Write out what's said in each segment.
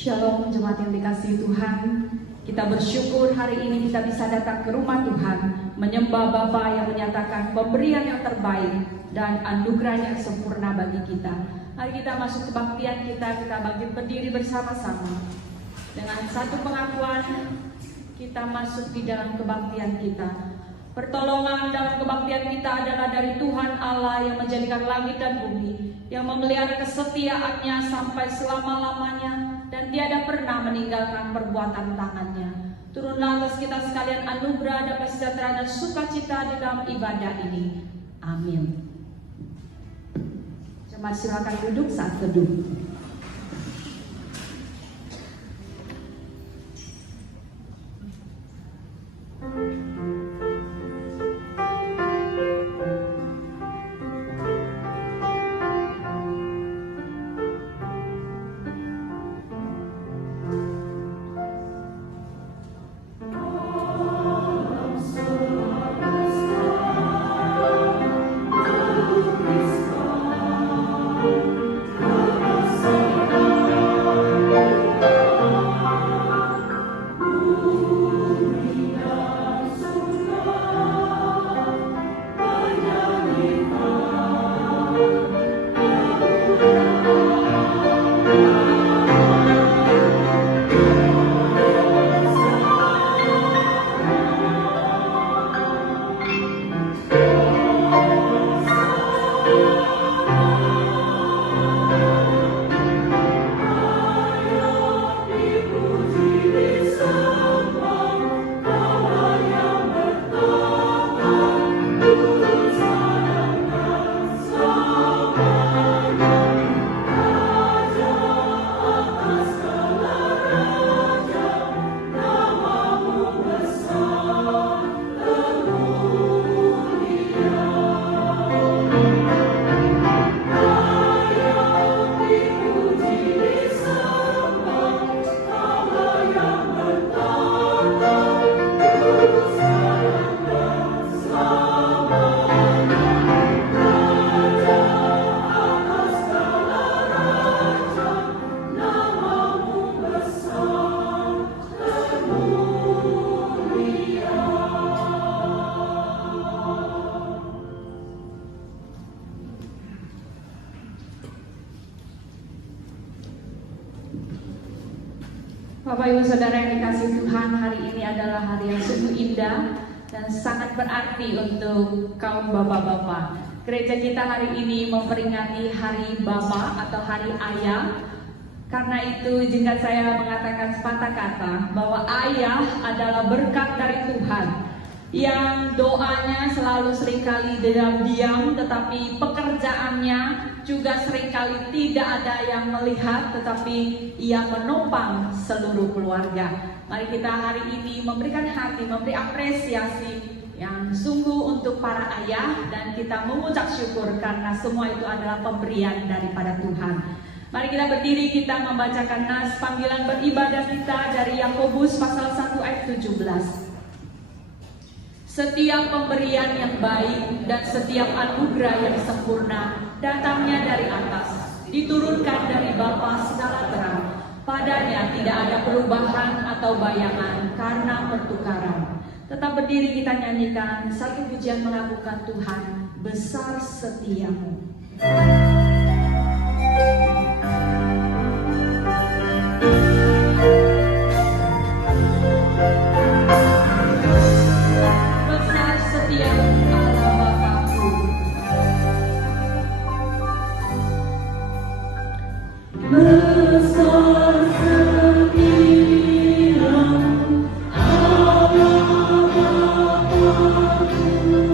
Shalom jemaat yang dikasihi Tuhan. Kita bersyukur hari ini kita bisa datang ke rumah Tuhan, menyembah Bapa yang menyatakan pemberian yang terbaik dan anugerah yang sempurna bagi kita. Mari kita masuk kebaktian kita bangkit berdiri bersama-sama. Dengan satu pengakuan kita masuk di dalam kebaktian kita. Pertolongan dalam kebaktian kita adalah dari Tuhan Allah yang menjadikan langit dan bumi, yang memelihara kesetiaannya sampai selama-lamanya dan tiada pernah meninggalkan perbuatan tangannya. Turunlah atas kita sekalian anugerah, damai sejahtera dan sukacita di dalam ibadah ini. Amin. Jemaat silakan duduk saat teduh. Bapak Ibu Saudara yang dikasihi Tuhan, hari ini adalah hari yang sungguh indah dan sangat berarti untuk kaum bapak-bapak. Gereja kita hari ini memperingati Hari Bapa atau Hari Ayah. Karena itu izinkan saya mengatakan sepatah kata bahwa ayah adalah berkat dari Tuhan, yang doanya selalu seringkali diam, tetapi pekerjaannya juga seringkali tidak ada yang melihat, tetapi ia menopang seluruh keluarga. Mari kita hari ini memberikan hati, memberi apresiasi yang sungguh untuk para ayah, dan kita mengucap syukur karena semua itu adalah pemberian daripada Tuhan. Mari kita berdiri, kita membacakan nas panggilan beribadah kita dari Yakobus pasal 1 ayat 17. Setiap pemberian yang baik dan setiap anugerah yang sempurna datangnya dari atas, diturunkan dari Bapa segala terang. Padanya tidak ada perubahan atau bayangan karena pertukaran. Tetap berdiri, kita nyanyikan satu pujian mengagungkan Tuhan, besar setiamu. Besar setiamu Allah Bapa-Ku. Besar setiamu Allah Bapa-Ku. Besar kasih-Mu.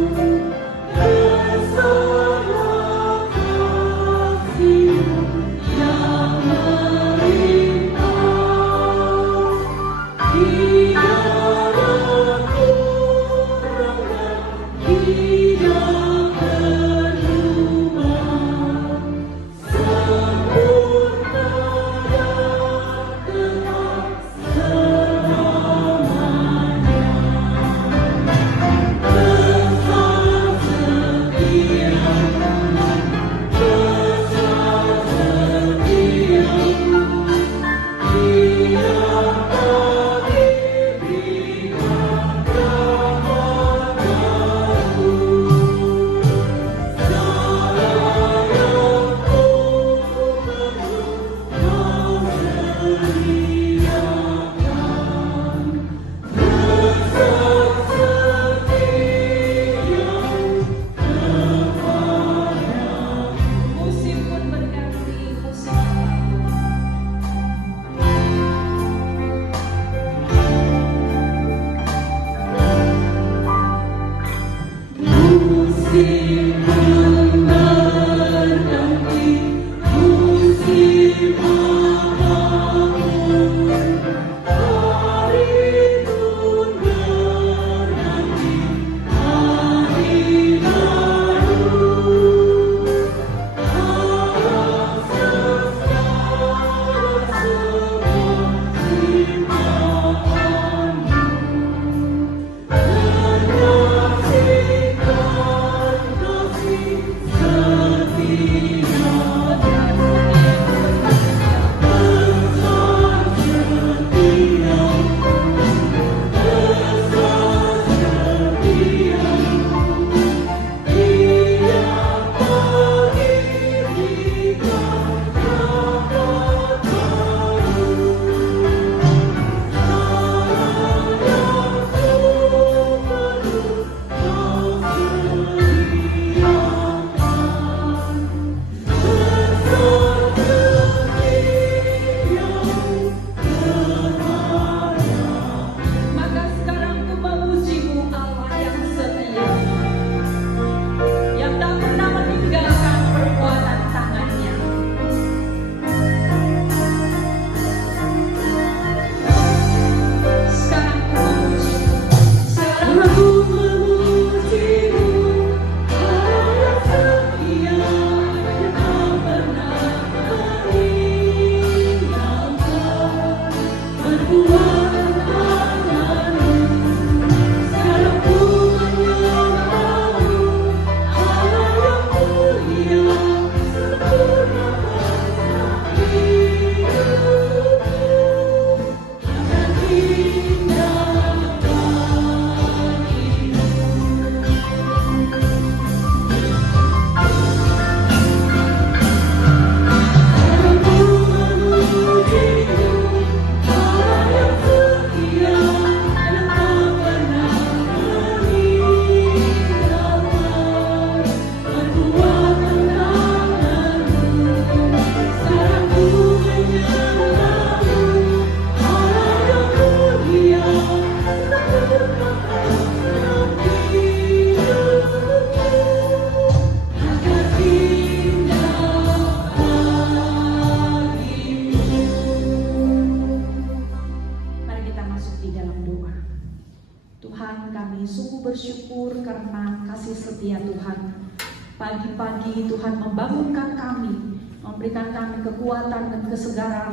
bersyukur karena kasih setia Tuhan. Pagi-pagi Tuhan membangunkan kami, memberikan kami kekuatan dan kesegaran,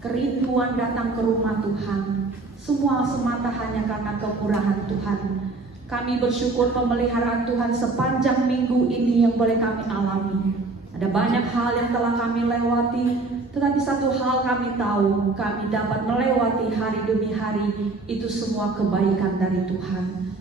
kerinduan datang ke rumah Tuhan. Semua semata hanya karena kemurahan Tuhan. Kami bersyukur pemeliharaan Tuhan sepanjang minggu ini yang boleh kami alami. Ada banyak hal yang telah kami lewati, tetapi satu hal kami tahu, kami dapat melewati hari demi hari. Itu semua kebaikan dari Tuhan.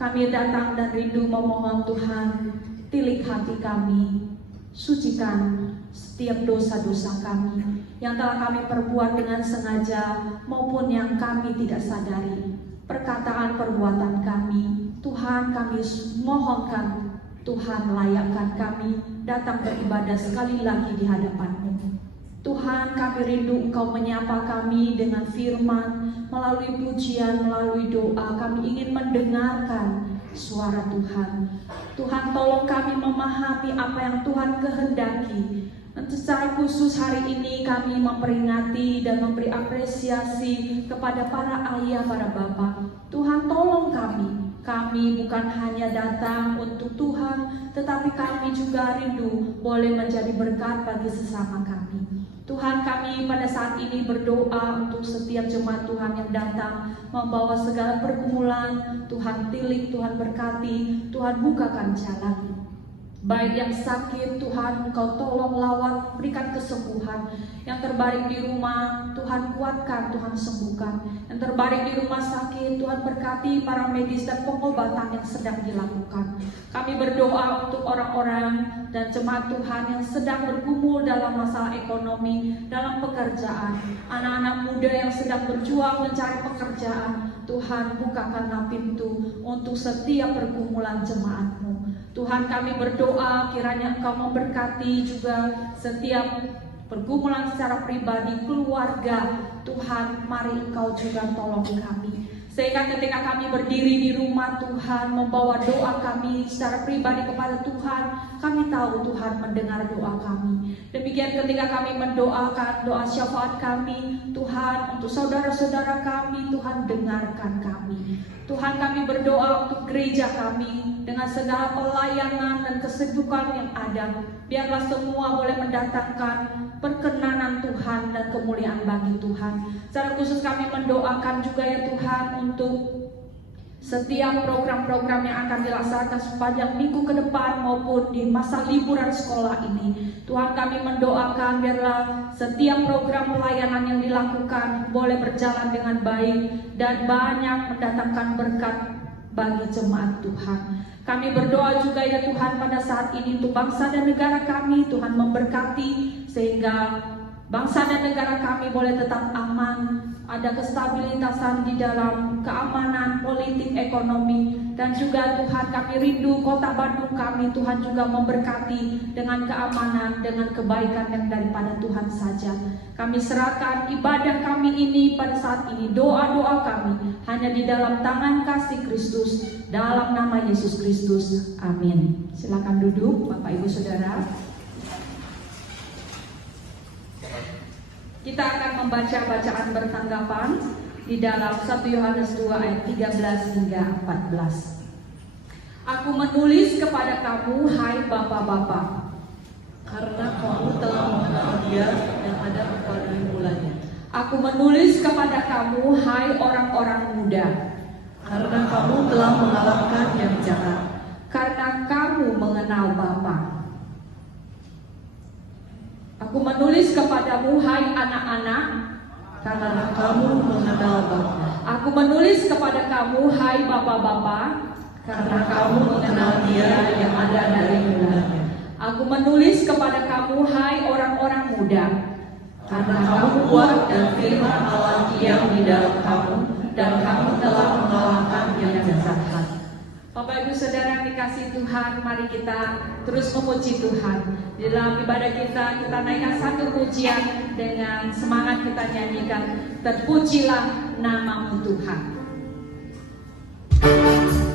Kami datang dan rindu memohon Tuhan, tilik hati kami, sucikan setiap dosa-dosa kami yang telah kami perbuat dengan sengaja maupun yang kami tidak sadari. Perkataan perbuatan kami, Tuhan kami mohonkan, Tuhan layakkan kami datang beribadah sekali lagi di hadapan-Mu. Tuhan kami rindu Engkau menyapa kami dengan firman, melalui pujian, melalui doa. Kami ingin mendengarkan suara Tuhan. Tuhan tolong kami memahami apa yang Tuhan kehendaki. Dan secara khusus hari ini kami memperingati dan memberi apresiasi kepada para ayah, para bapak. Tuhan tolong kami. Kami bukan hanya datang untuk Tuhan, tetapi kami juga rindu boleh menjadi berkat bagi sesama kami. Tuhan, kami pada saat ini berdoa untuk setiap jemaat Tuhan yang datang membawa segala pergumulan. Tuhan tilik, Tuhan berkati, Tuhan bukakan jalan. Baik yang sakit, Tuhan Engkau tolong lawan, berikan kesembuhan. Yang terbaring di rumah, Tuhan kuatkan, Tuhan sembuhkan. Yang terbaring di rumah sakit, Tuhan berkati para medis dan pengobatan yang sedang dilakukan. Kami berdoa untuk orang-orang dan jemaat Tuhan yang sedang bergumul dalam masalah ekonomi, dalam pekerjaan. Anak-anak muda yang sedang berjuang mencari pekerjaan, Tuhan bukakanlah pintu untuk setiap pergumulan jemaat-Mu. Tuhan, kami berdoa kiranya Engkau memberkati juga setiap pergumulan secara pribadi, keluarga. Tuhan, mari Engkau juga tolong kami, sehingga ketika kami berdiri di rumah Tuhan, membawa doa kami secara pribadi kepada Tuhan, kami tahu Tuhan mendengar doa kami. Demikian ketika kami mendoakan doa syafaat kami, Tuhan, untuk saudara-saudara kami, Tuhan dengarkan kami. Tuhan, kami berdoa untuk gereja kami dengan segala pelayanan dan kesibukan yang ada. Biarlah semua boleh mendatangkan perkenanan Tuhan dan kemuliaan bagi Tuhan. Secara khusus kami mendoakan juga ya Tuhan untuk setiap program-program yang akan dilaksanakan sepanjang minggu ke depan maupun di masa liburan sekolah ini. Tuhan, kami mendoakan biarlah setiap program pelayanan yang dilakukan boleh berjalan dengan baik dan banyak mendatangkan berkat bagi jemaat Tuhan. Kami berdoa juga ya Tuhan pada saat ini untuk bangsa dan negara kami, Tuhan memberkati sehingga bangsa dan negara kami boleh tetap aman, ada kestabilitasan di dalam keamanan, politik, ekonomi, dan juga Tuhan kami rindu kota Bandung kami, Tuhan juga memberkati dengan keamanan, dengan kebaikan yang daripada Tuhan saja. Kami serahkan ibadah kami ini pada saat ini, doa-doa kami hanya di dalam tangan kasih Kristus, dalam nama Yesus Kristus. Amin. Silakan duduk Bapak Ibu Saudara. Kita akan membaca bacaan bertanggapan di dalam 1 Yohanes 2 ayat 13 hingga 14. Aku menulis kepada kamu, hai bapak-bapak, karena kamu telah mengenal Dia yang ada pada mulanya. Aku menulis kepada kamu, hai orang-orang muda, karena kamu telah mengalahkan yang jahat. karena kamu mengenal Bapa. Aku menulis kepadamu, hai anak-anak, karena kamu mengenal Bapa. Aku menulis kepada kamu, hai bapak-bapak, karena kamu mengenal Dia yang ada dari mulanya. Aku menulis kepada kamu, hai orang-orang muda, karena kamu kuat dan firman Allah diam di dalam kamu, dan kamu telah mengalahkan yang jahat. Bapak Ibu Saudara dikasih Tuhan, mari kita terus memuji Tuhan. Di dalam ibadah kita naikkan satu pujian dengan semangat kita nyanyikan, terpujilah namamu Tuhan. Terpujilah namamu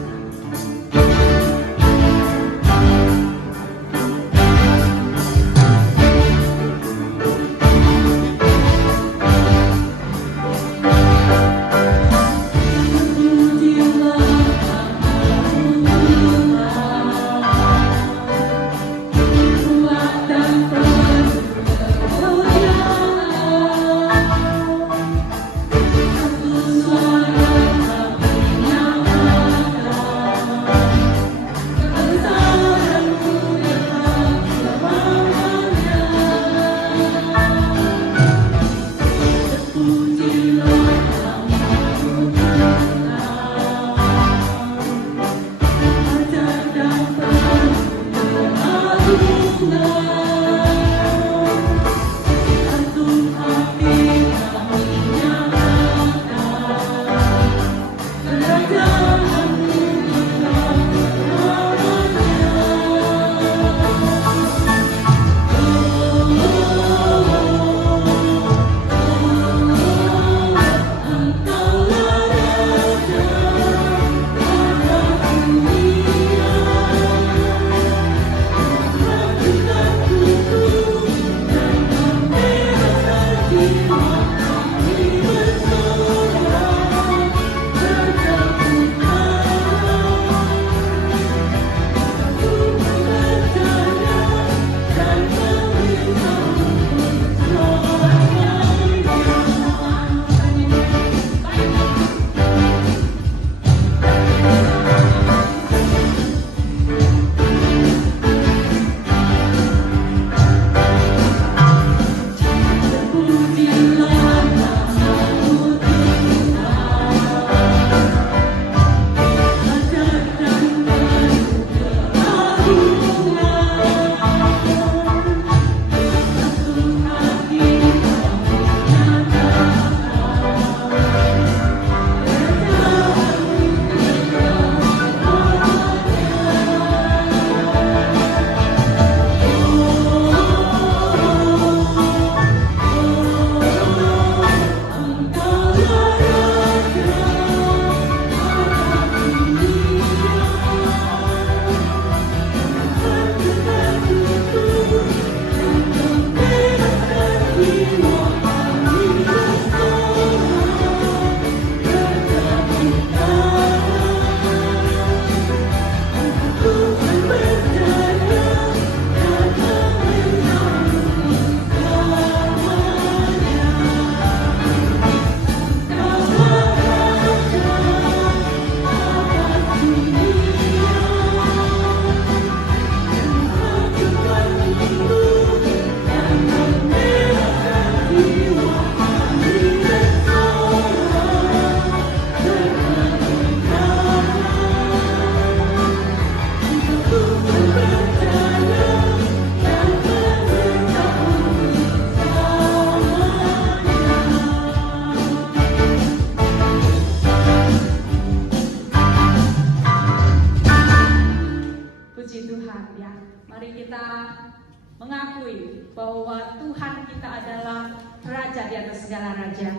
Engkau adalah Raja di atas segala raja.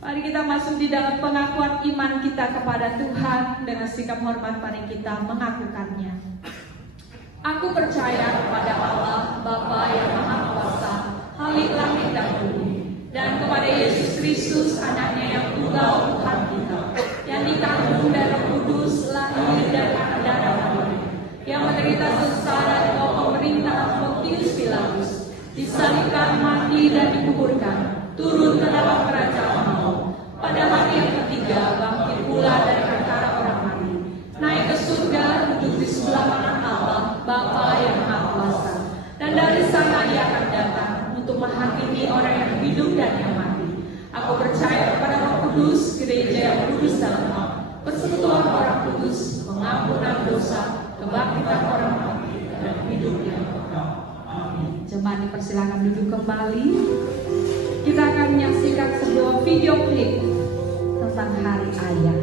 Mari kita masuk di dalam pengakuan iman kita kepada Tuhan dengan sikap hormat. Mari kita mengakukannya. Aku percaya kepada Allah Bapa yang Maha Kuasa, Khalik langit dan bumi, dan kepada Yesus Kristus anaknya yang tunggal Tuhan kita, yang dikandung dari Roh Kudus, lahir dari anak darah Maria, yang menderita sengsara di bawah pemerintahan Pontius Pilatus, disalibkan, mati dan dikuburkan, turun ke dalam kerajaan maut, pada hari yang ketiga bangkit pula dari antara orang mati, naik ke surga, duduk di sebelah kanan Allah Bapa yang Maha Kuasa, dan dari sana Ia akan datang untuk menghakimi orang yang hidup dan yang mati. Aku percaya kepada Roh Kudus, gereja yang kudus dan hak, persekutuan orang kudus, pengampunan dosa, kebangkitan orang mati, dan hidup yang kekal. Amin. Jemaat dipersilakan duduk kembali. Kita akan menyaksikan sebuah video klip tentang Hari Ayah.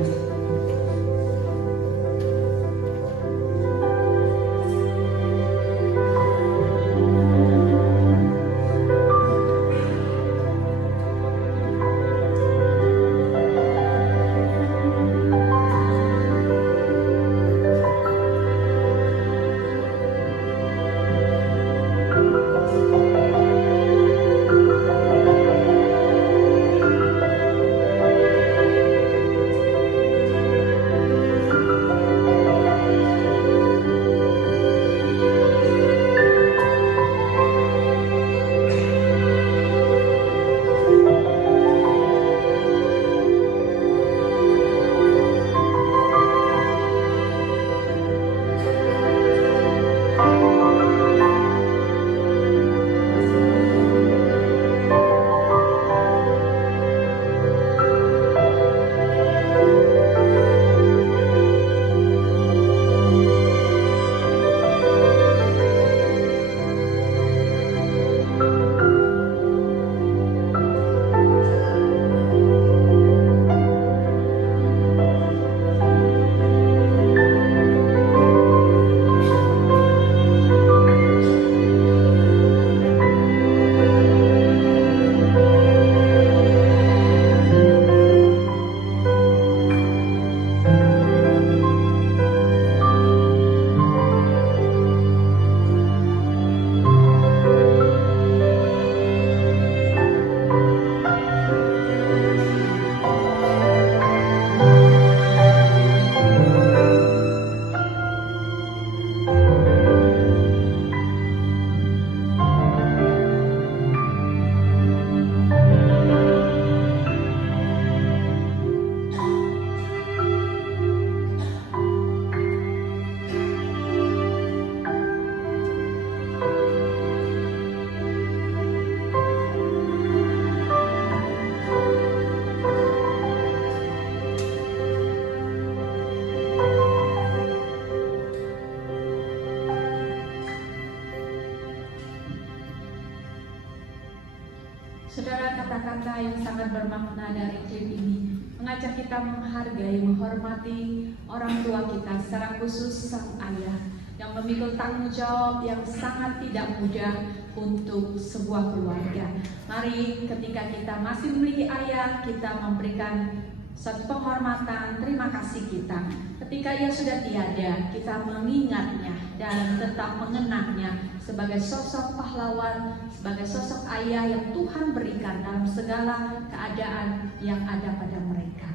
Saudara, kata-kata yang sangat bermakna dari klip ini mengajak kita menghargai, menghormati orang tua kita, secara khusus sang ayah yang memikul tanggung jawab yang sangat tidak mudah untuk sebuah keluarga. Mari ketika kita masih memiliki ayah, kita memberikan satu penghormatan, terima kasih kita. Ketika ia sudah tiada, kita mengingatnya dan tetap mengenangnya sebagai sosok pahlawan, sebagai sosok ayah yang Tuhan berikan dalam segala keadaan yang ada pada mereka.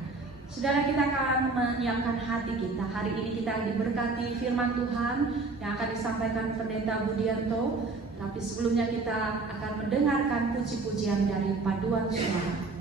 Saudara, kita akan menyiapkan hati kita. Hari ini kita diberkati firman Tuhan yang akan disampaikan Pendeta Budianto. Tapi sebelumnya kita akan mendengarkan puji-pujian dari paduan suara.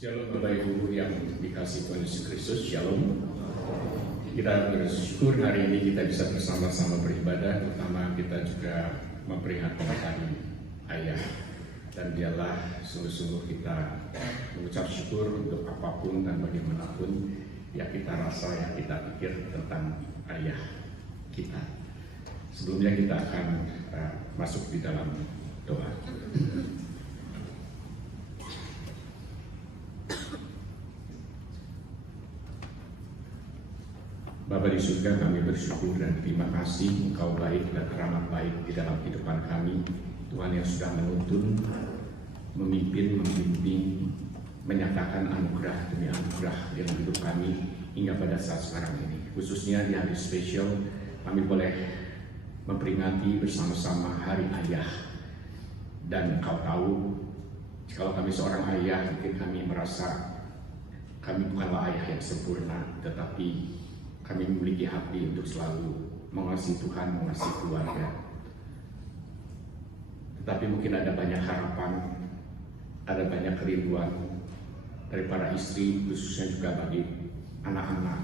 Shalom Bapak Ibu yang dikasih Tuhan Yesus Kristus, Shalom. Kita bersyukur hari ini kita bisa bersama-sama beribadah, terutama kita juga memperingati hari Ayah. Dan dialah sungguh-sungguh kita mengucap syukur untuk apapun dan bagaimanapun yang kita rasa, yang kita pikir tentang Ayah kita. Sebelumnya kita akan masuk di dalam doa. Bapa di surga, kami bersyukur dan terima kasih Engkau baik dan teramat baik di dalam kehidupan kami. Tuhan yang sudah menuntun, memimpin, membimbing, menyatakan anugerah demi anugerah dalam hidup kami hingga pada saat sekarang ini. Khususnya di hari spesial, kami boleh memperingati bersama-sama Hari Ayah. Dan Engkau tahu, kalau kami seorang ayah, mungkin kami merasa kami bukanlah ayah yang sempurna, tetapi kami memiliki hati untuk selalu mengasihi Tuhan, mengasihi keluarga. Tetapi mungkin ada banyak harapan, ada banyak kerinduan dari para istri, khususnya juga bagi anak-anak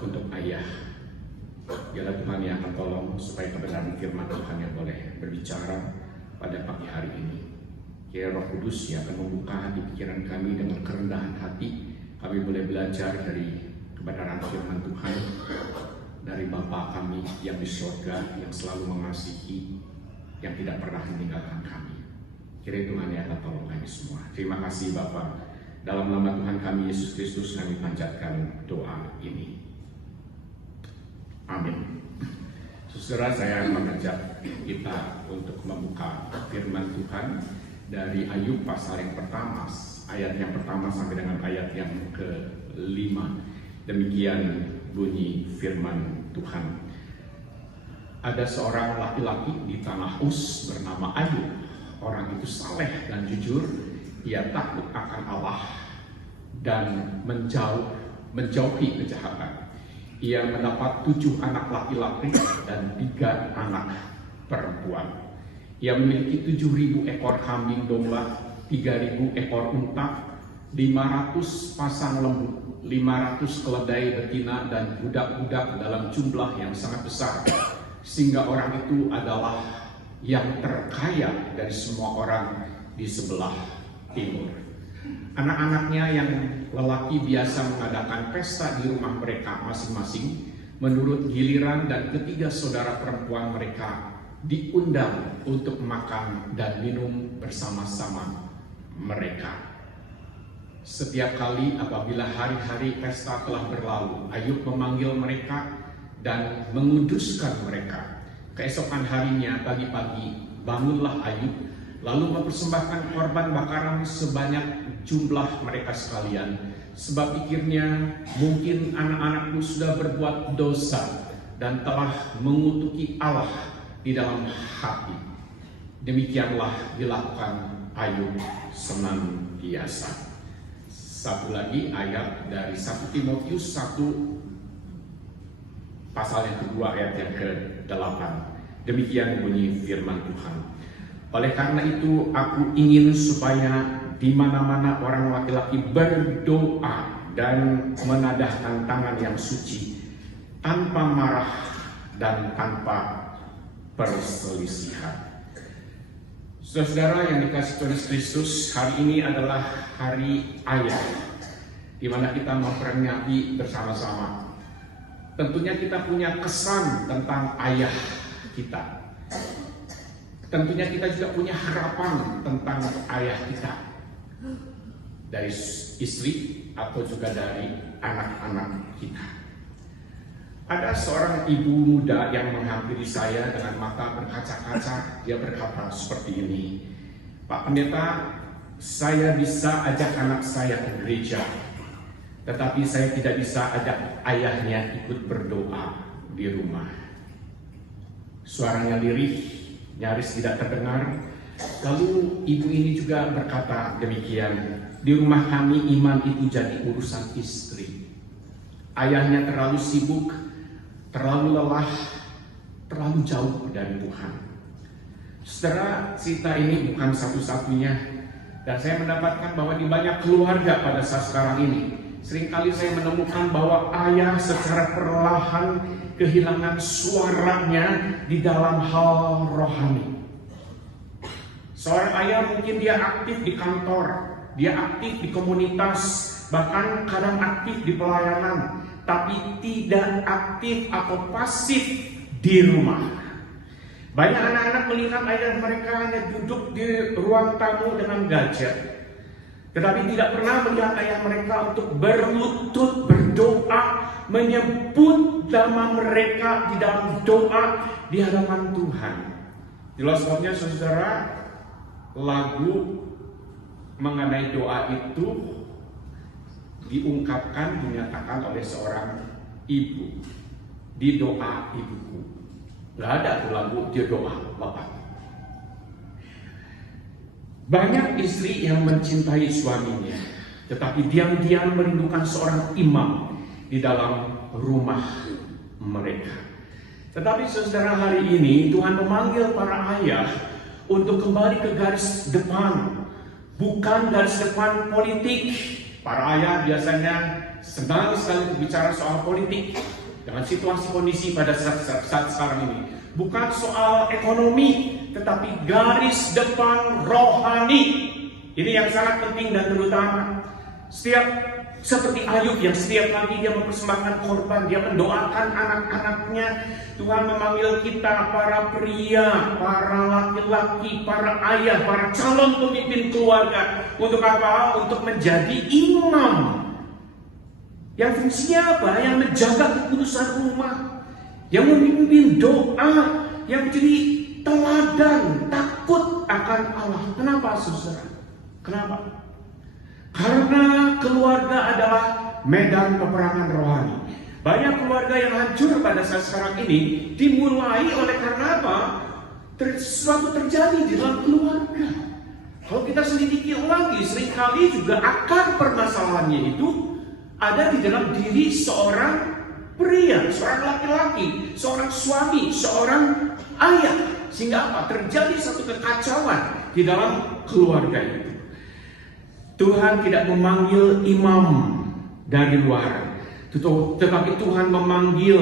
untuk ayah. Biarlah Tuhan yang akan tolong supaya kebenaran firman Tuhan yang boleh berbicara pada pagi hari ini. Kiranya Roh Kudus yang akan membuka hati pikiran kami dengan kerendahan hati, kami boleh belajar dari kebenaran firman Tuhan dari Bapa kami yang di surga, yang selalu mengasihi, yang tidak pernah meninggalkan kami. Kiranya Tuhan yang akan tolong kami semua. Terima kasih Bapa. Dalam nama Tuhan kami Yesus Kristus kami panjatkan doa ini. Amin. Saudara, saya mengajak kita untuk membuka firman Tuhan dari Ayub pasal yang pertama, ayat yang pertama sampai dengan ayat yang ke-5. Demikian bunyi firman Tuhan. Ada seorang laki-laki di tanah Uz bernama Ayub. Orang itu saleh dan jujur. Ia takut akan Allah dan menjauhi kejahatan. Ia mendapat 7 anak laki-laki dan 3 anak perempuan. Ia memiliki 7.000 ekor kambing domba, 3.000 ekor unta, 500 pasang lembu, 500 keledai betina dan budak-budak dalam jumlah yang sangat besar, sehingga orang itu adalah yang terkaya dari semua orang di sebelah timur. Anak-anaknya yang lelaki biasa mengadakan pesta di rumah mereka masing-masing menurut giliran, dan ketiga saudara perempuan mereka diundang untuk makan dan minum bersama-sama mereka. Setiap kali apabila hari-hari pesta telah berlalu, Ayub memanggil mereka dan menguduskan mereka. Keesokan harinya pagi-pagi bangunlah Ayub, lalu mempersembahkan korban bakaran sebanyak jumlah mereka sekalian. Sebab pikirnya, mungkin anak-anakku sudah berbuat dosa dan telah mengutuki Allah di dalam hati. Demikianlah dilakukan Ayub senantiasa. Satu lagi ayat dari 1 Timotius 1 pasal yang kedua ayat yang ke-8. Demikian bunyi firman Tuhan. Oleh karena itu aku ingin supaya di mana-mana orang laki-laki berdoa dan menadahkan tangan yang suci, tanpa marah dan tanpa perselisihan. Saudara yang dikasihi Tuhan Yesus Kristus, hari ini adalah Hari Ayah, di mana kita memperingati bersama-sama. Tentunya kita punya kesan tentang ayah kita. Tentunya kita juga punya harapan tentang ayah kita, dari istri atau juga dari anak-anak kita. Ada seorang ibu muda yang menghampiri saya dengan mata berkaca-kaca. Dia berkata seperti ini, "Pak Pendeta, saya bisa ajak anak saya ke gereja, tetapi saya tidak bisa ajak ayahnya ikut berdoa di rumah." Suaranya lirih, nyaris tidak terdengar. Lalu ibu ini juga berkata demikian, "Di rumah kami iman itu jadi urusan istri. Ayahnya terlalu sibuk, terlalu lelah, terlalu jauh dari Tuhan." Saudara, cerita ini bukan satu-satunya. Dan saya mendapatkan bahwa di banyak keluarga pada saat sekarang ini, seringkali saya menemukan bahwa ayah secara perlahan kehilangan suaranya di dalam hal rohani. Seorang ayah mungkin dia aktif di kantor, dia aktif di komunitas, bahkan kadang aktif di pelayanan, tapi tidak aktif atau pasif di rumah. Banyak anak-anak melihat ayah mereka hanya duduk di ruang tamu dengan gadget, tetapi tidak pernah melihat ayah mereka untuk berlutut berdoa, menyebut nama mereka di dalam doa di hadapan Tuhan. Itulah sebabnya saudara, lagu mengenai doa itu diungkapkan, dinyatakan oleh seorang ibu di doa ibuku. Gak ada tuh lagu dia doa bapak. Banyak istri yang mencintai suaminya, tetapi diam-diam merindukan seorang imam di dalam rumah mereka. Tetapi saudara, hari ini Tuhan memanggil para ayah untuk kembali ke garis depan, bukan garis depan politik. Para ayah biasanya senang sekali berbicara soal politik dengan situasi kondisi pada saat sekarang ini. Bukan soal ekonomi, tetapi garis depan rohani. Ini yang sangat penting dan terutama. Seperti Ayub yang setiap pagi dia mempersembahkan korban, dia mendoakan anak-anaknya. Tuhan memanggil kita, para pria, para laki-laki, para ayah, para calon pemimpin keluarga. Untuk apa? Untuk menjadi imam. Yang fungsinya apa? Yang menjaga kekudusan rumah, yang memimpin doa, yang menjadi teladan, takut akan Allah. Kenapa saudara? Kenapa? Karena keluarga adalah medan peperangan rohani. Banyak keluarga yang hancur pada saat sekarang ini dimulai oleh karena apa? Sesuatu terjadi di dalam keluarga. Kalau kita selidiki lagi, seringkali juga akar permasalahannya itu ada di dalam diri seorang pria, seorang laki-laki, seorang suami, seorang ayah. Sehingga apa? Terjadi satu kekacauan di dalam keluarga itu. Tuhan tidak memanggil imam dari luar, tetapi Tuhan memanggil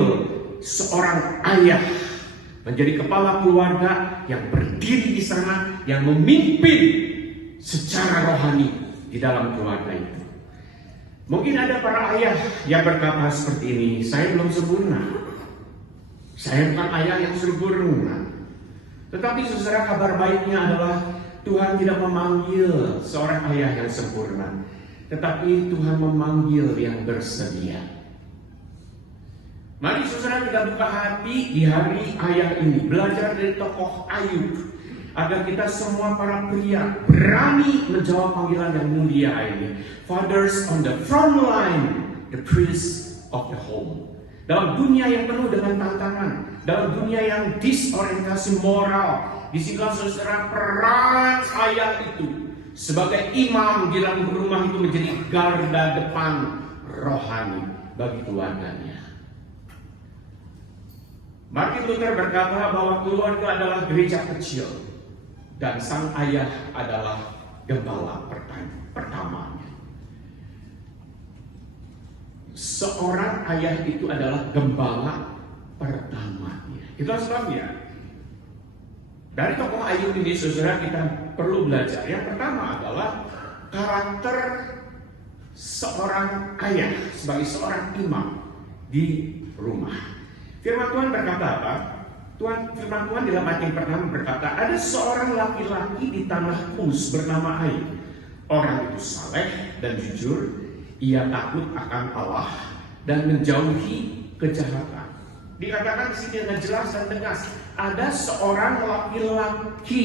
seorang ayah menjadi kepala keluarga yang berdiri di sana, yang memimpin secara rohani di dalam keluarga itu. Mungkin ada para ayah yang berkata seperti ini, saya belum sempurna, saya bukan ayah yang sempurna. Tetapi saudara, kabar baiknya adalah Tuhan tidak memanggil seorang ayah yang sempurna, tetapi Tuhan memanggil yang bersedia. Mari saudara, kita buka hati di hari ayah ini, belajar dari tokoh Ayub, agar kita semua para pria berani menjawab panggilan yang mulia ini. Fathers on the front line, the priests of the home. Dalam dunia yang penuh dengan tantangan, dalam dunia yang disorientasi moral, disinilah saudara, peran ayah itu sebagai imam di dalam rumah itu menjadi garda depan rohani bagi keluarganya. Martin Luther berkata bahwa keluarga adalah gereja kecil dan sang ayah adalah gembala pertamanya. Seorang ayah itu adalah gembala pertamanya. Itulah sebabnya dari tokoh Ayub ini saudara, kita perlu belajar. Yang pertama adalah karakter seorang ayah sebagai seorang imam di rumah. Firman Tuhan berkata apa? Firman Tuhan dalam ayat yang pertama berkata, ada seorang laki-laki di tanah Uz bernama Ayub. Orang itu saleh dan jujur, ia takut akan Allah dan menjauhi kejahatan. Dikatakan di sini dengan jelas dan tegas, ada seorang laki-laki.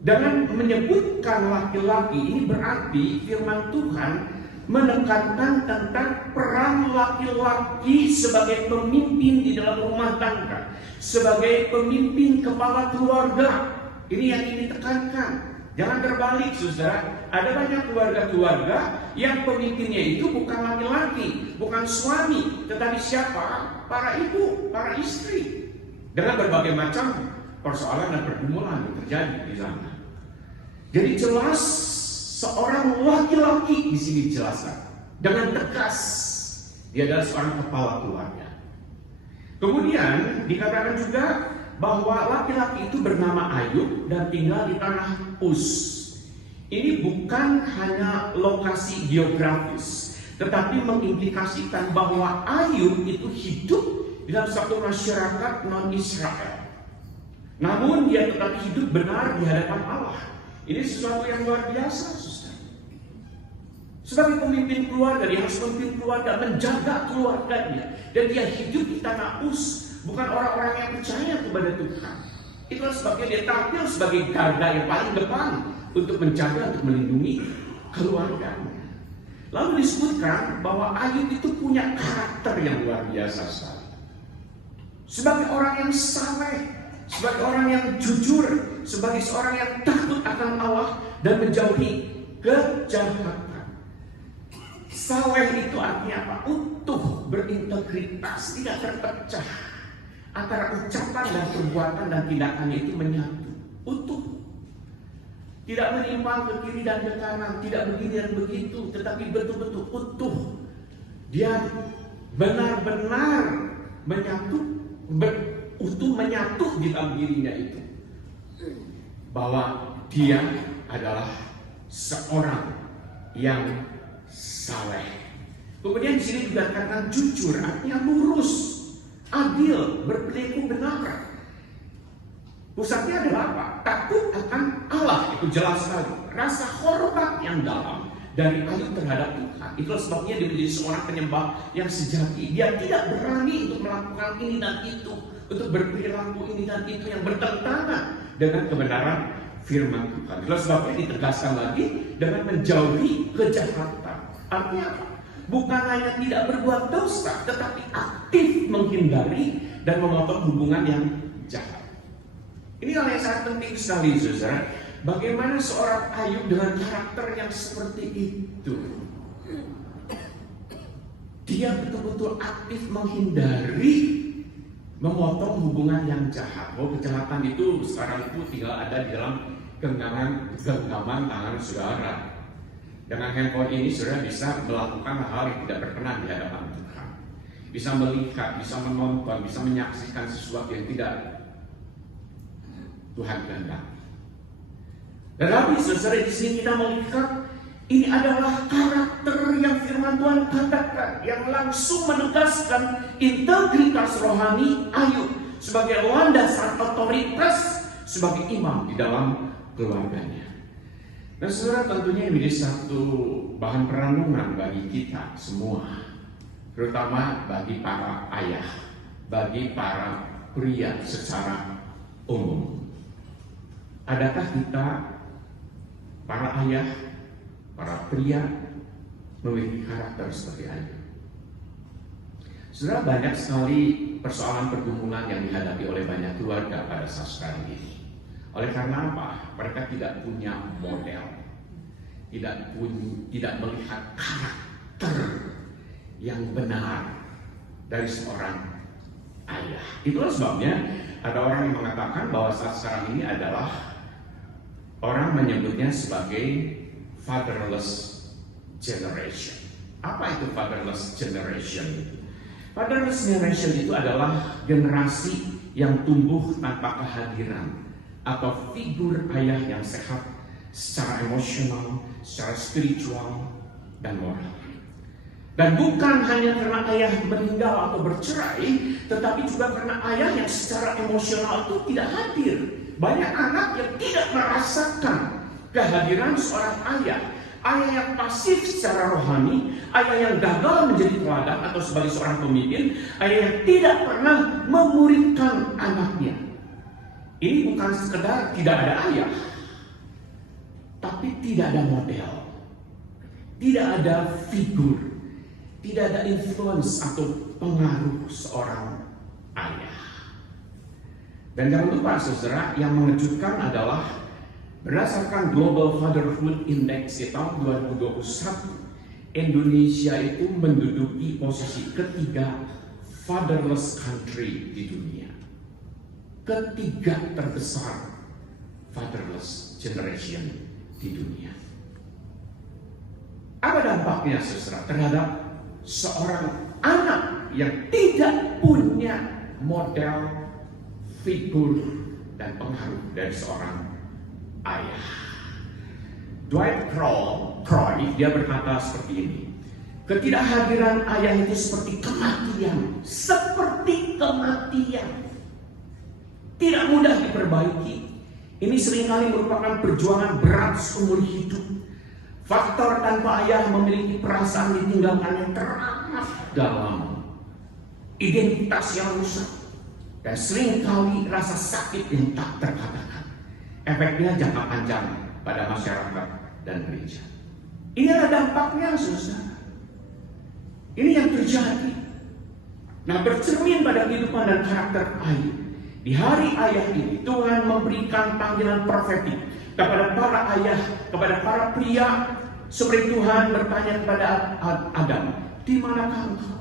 Dengan menyebutkan laki-laki ini berarti firman Tuhan menekankan tentang peran laki-laki sebagai pemimpin di dalam rumah tangga, sebagai pemimpin kepala keluarga. Ini yang ingin ditekankan. Jangan terbalik saudara. Ada banyak keluarga-keluarga yang pemimpinnya itu bukan laki-laki, bukan suami, tetapi siapa? Para ibu, para istri. Dengan berbagai macam persoalan dan pergumulan yang terjadi di sana. Jadi jelas seorang laki-laki di sini dijelaskan dengan tegas dia adalah seorang kepala keluarga. Kemudian dikatakan juga bahwa laki-laki itu bernama Ayub dan tinggal di tanah Uz. Ini bukan hanya lokasi geografis, tetapi mengimplikasikan bahwa Ayub itu hidup dalam satu masyarakat non-Israel. Namun dia tetap hidup benar di hadapan Allah. Ini sesuatu yang luar biasa, saudara. Sebagai pemimpin keluarga, dia harus memimpin keluarga, menjaga keluarganya. Dan dia hidup di tanah Uz, bukan orang-orang yang percaya kepada Tuhan. Itulah sebabnya dia tampil sebagai garda yang paling depan untuk menjaga, untuk melindungi keluarganya. Lalu disebutkan bahwa Ayub itu punya karakter yang luar biasa sekali. Sebagai orang yang saleh, sebagai orang yang jujur, sebagai seorang yang takut akan Allah dan menjauhi kejahatan. Saleh itu artinya apa? Utuh, berintegritas, tidak terpecah. Antara ucapan dan perbuatan dan tindakannya itu menyatu, utuh. Tidak menyimpang ke kiri dan ke kanan, tidak begini dan begitu, tetapi betul-betul utuh. Dia benar-benar menyatu, utuh menyatu di dalam dirinya itu. Bahwa dia adalah seorang yang saleh. Kemudian di sini juga dikatakan jujur, artinya lurus, adil, berperilaku benar. Pusatnya adalah apa? Takut akan Allah, itu jelas sekali. Rasa hormat yang dalam dari Ayub terhadap Tuhan. Itulah sebabnya dia menjadi seorang penyembah yang sejati. Dia tidak berani untuk melakukan ini dan itu, untuk berperilaku ini dan itu yang bertentangan dengan kebenaran firman Tuhan. Itulah sebabnya ditegaskan lagi dengan menjauhi kejahatan. Artinya apa? Bukan hanya tidak berbuat dosa, tetapi aktif menghindari dan memotong hubungan yang jahat. Ini hal yang sangat penting sekali, saudara. Bagaimana seorang Ayub dengan karakter yang seperti itu? Dia betul-betul aktif menghindari memotong hubungan yang jahat. Oh, kejahatan itu sekarang itu tinggal ada di dalam genggaman tangan saudara. Dengan handphone ini saudara bisa melakukan hal yang tidak berkenan di hadapan Tuhan. Bisa melihat, bisa menonton, bisa menyaksikan sesuatu yang tidak Tuhan kehendaki. Tetapi saudara, di sini kita melihat ini adalah karakter yang firman Tuhan katakan, yang langsung menegaskan integritas rohani Ayub sebagai landasan otoritas sebagai imam di dalam keluarganya. Nah saudara, tentunya ini menjadi satu bahan perenungan bagi kita semua, terutama bagi para ayah, bagi para pria secara umum. Adakah kita, para ayah, para pria, memiliki karakter seperti Ayub? Saudara, banyak sekali persoalan pergumulan yang dihadapi oleh banyak keluarga pada saat sekarang ini. Oleh karena apa? Mereka tidak punya model, tidak melihat karakter yang benar dari seorang ayah. Itulah sebabnya ada orang yang mengatakan bahwa saat sekarang ini adalah orang menyebutnya sebagai fatherless generation. Apa itu fatherless generation? Fatherless generation itu adalah generasi yang tumbuh tanpa kehadiran atau figur ayah yang sehat secara emosional, secara spiritual, dan moral. Dan bukan hanya karena ayah meninggal atau bercerai, tetapi juga karena ayah yang secara emosional itu tidak hadir. Banyak anak yang tidak merasakan kehadiran seorang ayah. Ayah yang pasif secara rohani, ayah yang gagal menjadi teladan atau sebagai seorang pemimpin, ayah yang tidak pernah memuridkan anaknya. Ini bukan sekedar tidak ada ayah, tapi tidak ada model, tidak ada figur, tidak ada influence atau pengaruh seorang ayah. Dan jangan lupa saudara, yang mengejutkan adalah berdasarkan Global Fatherhood Index di tahun 2021, Indonesia itu menduduki posisi ketiga fatherless country di dunia. Ketiga terbesar fatherless generation di dunia. Apa dampaknya saudara terhadap seorang anak yang tidak punya model, figur, dan pengaruh dari seorang ayah? Dwight Croy dia berkata seperti ini, ketidakhadiran ayah itu seperti kematian, tidak mudah diperbaiki. Ini seringkali merupakan perjuangan berat seumur hidup. Faktor tanpa ayah memiliki perasaan ditinggalkan yang teramat dalam, identitas yang rusak, dan seringkali rasa sakit yang tak terkatakan. Efeknya jangka panjang pada masyarakat dan gereja. Inilah dampaknya, saudara. Ini yang terjadi. Nah, bercermin pada kehidupan dan karakter Ayub. Di hari ayah ini, Tuhan memberikan panggilan profetik kepada para ayah, kepada para pria. Seperti Tuhan bertanya kepada Adam, di manakah engkau?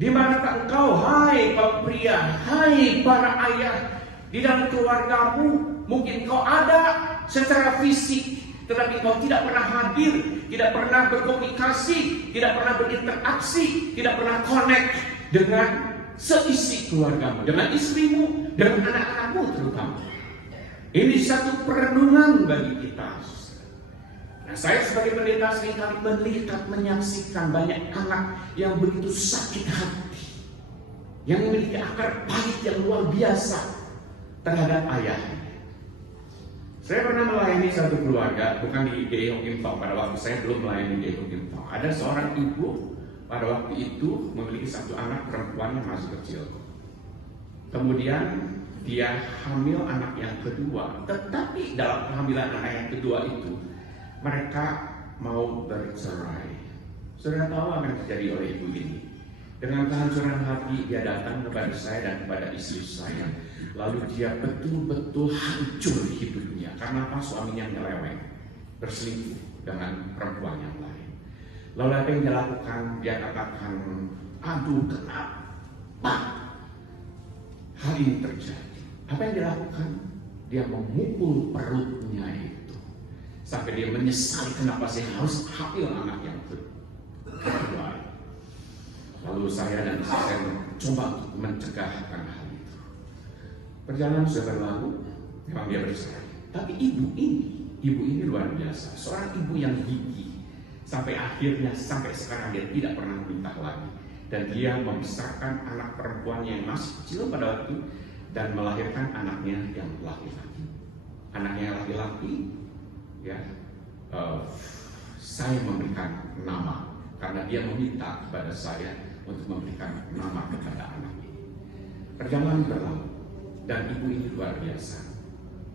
Di manakah engkau, hai para pria, hai para ayah? Di dalam keluargamu, mungkin kau ada secara fisik, tetapi kau tidak pernah hadir, tidak pernah berkomunikasi, tidak pernah berinteraksi, tidak pernah connect dengan seisi keluargamu, dengan istrimu, dengan anak-anakmu terutama. Ini satu perenungan bagi kita. Nah, saya sebagai pendeta seringkali melihat, menyaksikan banyak anak yang begitu sakit hati, yang memiliki akar pahit yang luar biasa terhadap ayahnya. Saya pernah melayani satu keluarga, bukan di GI Hokim Tong. Pada waktu saya belum melayani di GI Hokim Tong. Ada seorang ibu pada waktu itu memiliki satu anak perempuan yang masih kecil. Kemudian dia hamil anak yang kedua. Tetapi dalam kehamilan anak yang kedua itu, mereka mau bercerai. Saudara tahu apa yang terjadi oleh ibu ini? Dengan kehancuran hati dia datang kepada saya dan kepada istri saya. Lalu dia betul-betul hancur hidupnya karena apa? Suaminya nyeleweng, berselingkuh dengan perempuan yang lain. Lalu apa yang dia lakukan? Dia katakan, aduh kenapa hal ini terjadi? Apa yang dia lakukan? Dia memukul perutnya itu sampai dia menyesali kenapa saya harus hamil anak yang kedua. Lalu saya dan istri saya mencoba untuk mencegah hal itu. Perjalanan sudah berlalu, memang dia bercerai. Tapi ibu ini luar biasa. Seorang ibu yang gigih. Sampai akhirnya, sampai sekarang dia tidak pernah menikah lagi. Dan dia membesarkan anak perempuannya yang masih kecil pada waktu dan melahirkan anaknya yang laki-laki. Anaknya yang laki-laki, ya, saya memberikan nama karena dia meminta kepada saya untuk memberikan nama kepada anak ini. Perjalanan berlalu dan ibu ini luar biasa.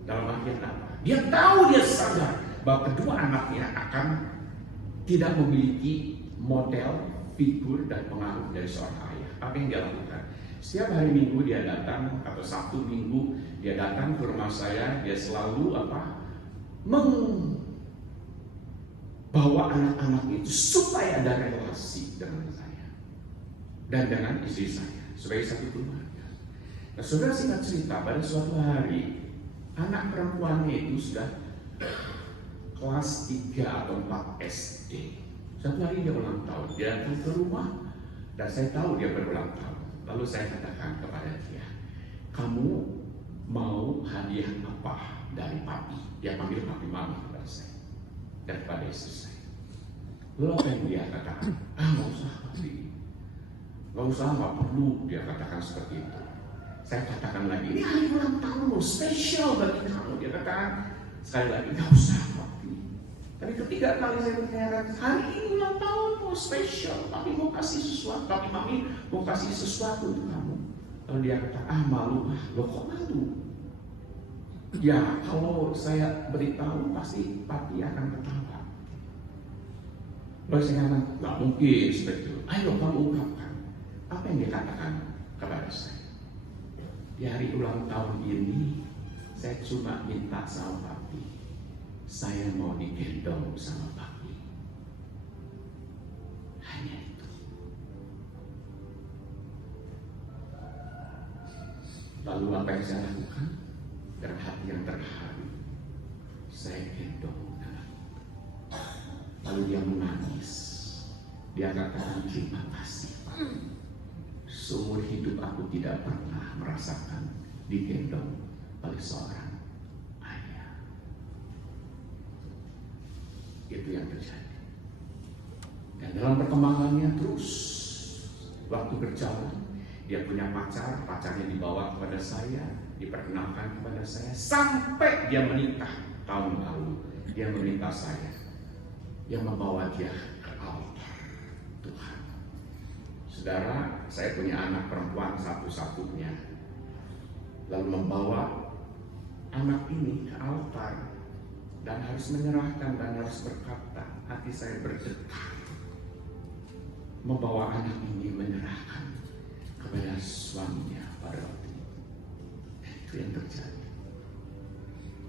Dalam artian apa? Dia tahu, dia sadar bahwa kedua anaknya akan tidak memiliki model, figur, dan pengaruh dari seorang ayah. Apa yang dia lakukan? Setiap hari Minggu dia datang, atau Sabtu Minggu dia datang ke rumah saya. Dia selalu membawa anak-anak itu supaya ada relasi dengan saya dan dengan istri saya sebagai satu keluarga. Nah, saudara, singkat cerita, pada suatu hari anak perempuannya itu sudah kelas 3 atau 4 SD. Satu hari dia ulang tahun, dia datang ke rumah dan saya tahu dia berulang tahun. Lalu saya katakan kepada dia, kamu mau hadiah apa dari papi? Dia panggil papi mami kepada saya dan kepada istri saya. Lalu apa yang dia katakan? Nggak usah papi, nggak usah, nggak perlu. Dia katakan seperti itu. Saya katakan lagi, ini hari ulang tahunmu, spesial bagi kamu. Dia katakan sekali lagi, nggak usah papi. Tapi ketiga kali saya bertanya, hari ini ulang tahunmu, spesial. Papi mau kasih sesuatu, papi mami mau kasih sesuatu untuk kamu. Lalu dia kata, malu. Loh kok malu? Ya kalau saya beritahu pasti papi akan ketawa. Lalu saya katakan, nggak mungkin seperti itu. Ayo kamu ungkapkan. Apa yang dia katakan kepada saya? Di hari ulang tahun ini, saya cuma minta sama papi, saya mau digendong sama papi. Hanya itu. Lalu apa yang saya lakukan? Dengan hati yang terharu, saya gendong lalu dia menangis. Dia katakan, terima kasih Pak. Seumur hidup aku tidak pernah merasakan digendong oleh seorang ayah. Itu yang terjadi. Dan dalam perkembangannya terus, waktu berjalan, dia punya pacar, pacarnya dibawa kepada saya, diperkenalkan kepada saya, sampai dia menikah tahun lalu. Dia meminta saya yang membawa dia ke altar Tuhan. Saudara, saya punya anak perempuan satu-satunya, lalu membawa anak ini ke altar dan harus menyerahkan dan harus berkata, hati saya berdetak. Membawa anak ini menyerahkan kepada suaminya pada waktu itu. Itu yang terjadi.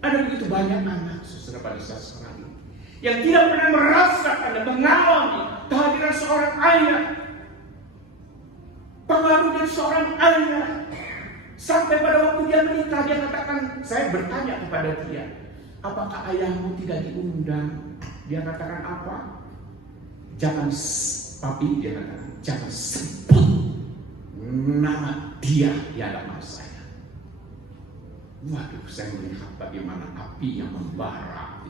Ada begitu banyak anak, saudara, pada saat sekarang ini yang tidak pernah merasakan dan mengalami kehadiran seorang ayah, pengaruh dari seorang ayah. Sampai pada waktu dia menikah, dia katakan, saya bertanya kepada dia, apakah ayahmu tidak diundang? Dia katakan apa? Jangan, papi, dia katakan, jangan sebut nama dia di hadapan saya. Waduh, saya melihat bagaimana api yang membara,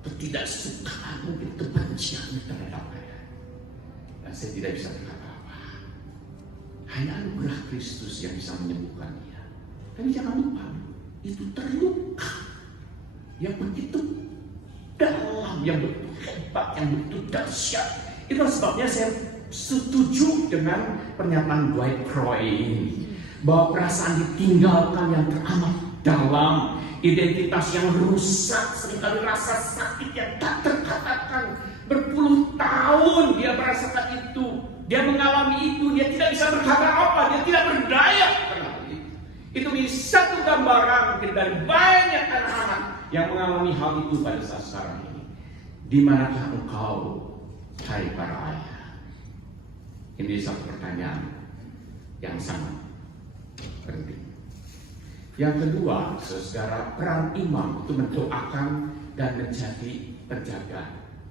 ketidaksukaan, mungkin kebencian terhadap ayah. Dan saya tidak bisa berkata apa. Hanya anugerah Kristus yang bisa menyembuhkan dia. Tapi jangan lupa, itu terluka yang begitu dalam, yang begitu hebat, yang begitu dahsyat. Itulah sebabnya saya setuju dengan pernyataan Dwight Croy ini, bahwa perasaan ditinggalkan yang teramat dalam, identitas yang rusak, seringkali rasa sakit yang tak terkatakan, berpuluh tahun dia merasakan itu, dia mengalami itu, dia tidak bisa berkata apa, dia tidak berdaya karena itu. Itu menjadi satu gambaran mungkin dari banyak anak-anak yang mengalami hal itu pada saat sekarang ini. Di manakah engkau, hai para ayah? Ini satu pertanyaan yang sangat penting. Yang kedua, saudara, peran imam itu mendoakan dan menjadi penjaga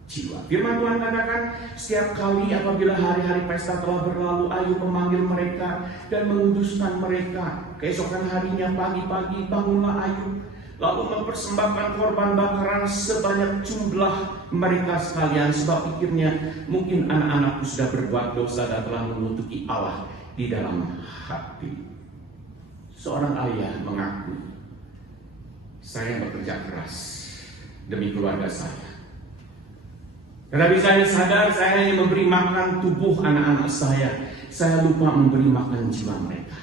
jiwa. Firman Tuhan katakan, setiap kali apabila hari-hari pesta telah berlalu, ayo memanggil mereka dan menguduskan mereka. Keesokan harinya pagi-pagi bangunlah ayu, lalu mempersembahkan korban bakaran sebanyak jumlah mereka sekalian, sebab pikirnya mungkin anak-anakku sudah berbuat dosa dan telah mengutuki Allah di dalam hati. Seorang ayah mengaku, saya bekerja keras demi keluarga saya. Tetapi saya sadar saya hanya memberi makan tubuh anak-anak saya lupa memberi makan jiwa mereka.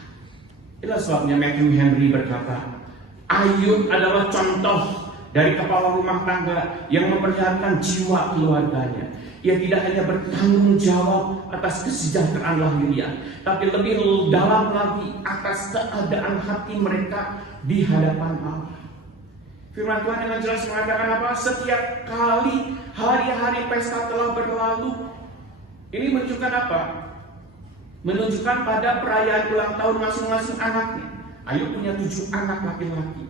Itulah sebabnya Matthew Henry berkata, Ayub adalah contoh dari kepala rumah tangga yang memperlihatkan jiwa keluarganya. Ia tidak hanya bertanggung jawab atas kesejahteraan lahiriah, tapi lebih dalam lagi atas keadaan hati mereka di hadapan Allah. Firman Tuhan dengan jelas mengatakan apa? Setiap kali hari-hari pesta telah berlalu. Ini menunjukkan apa? Menunjukkan pada perayaan ulang tahun masing-masing anaknya. Ayub punya 7 anak laki-laki.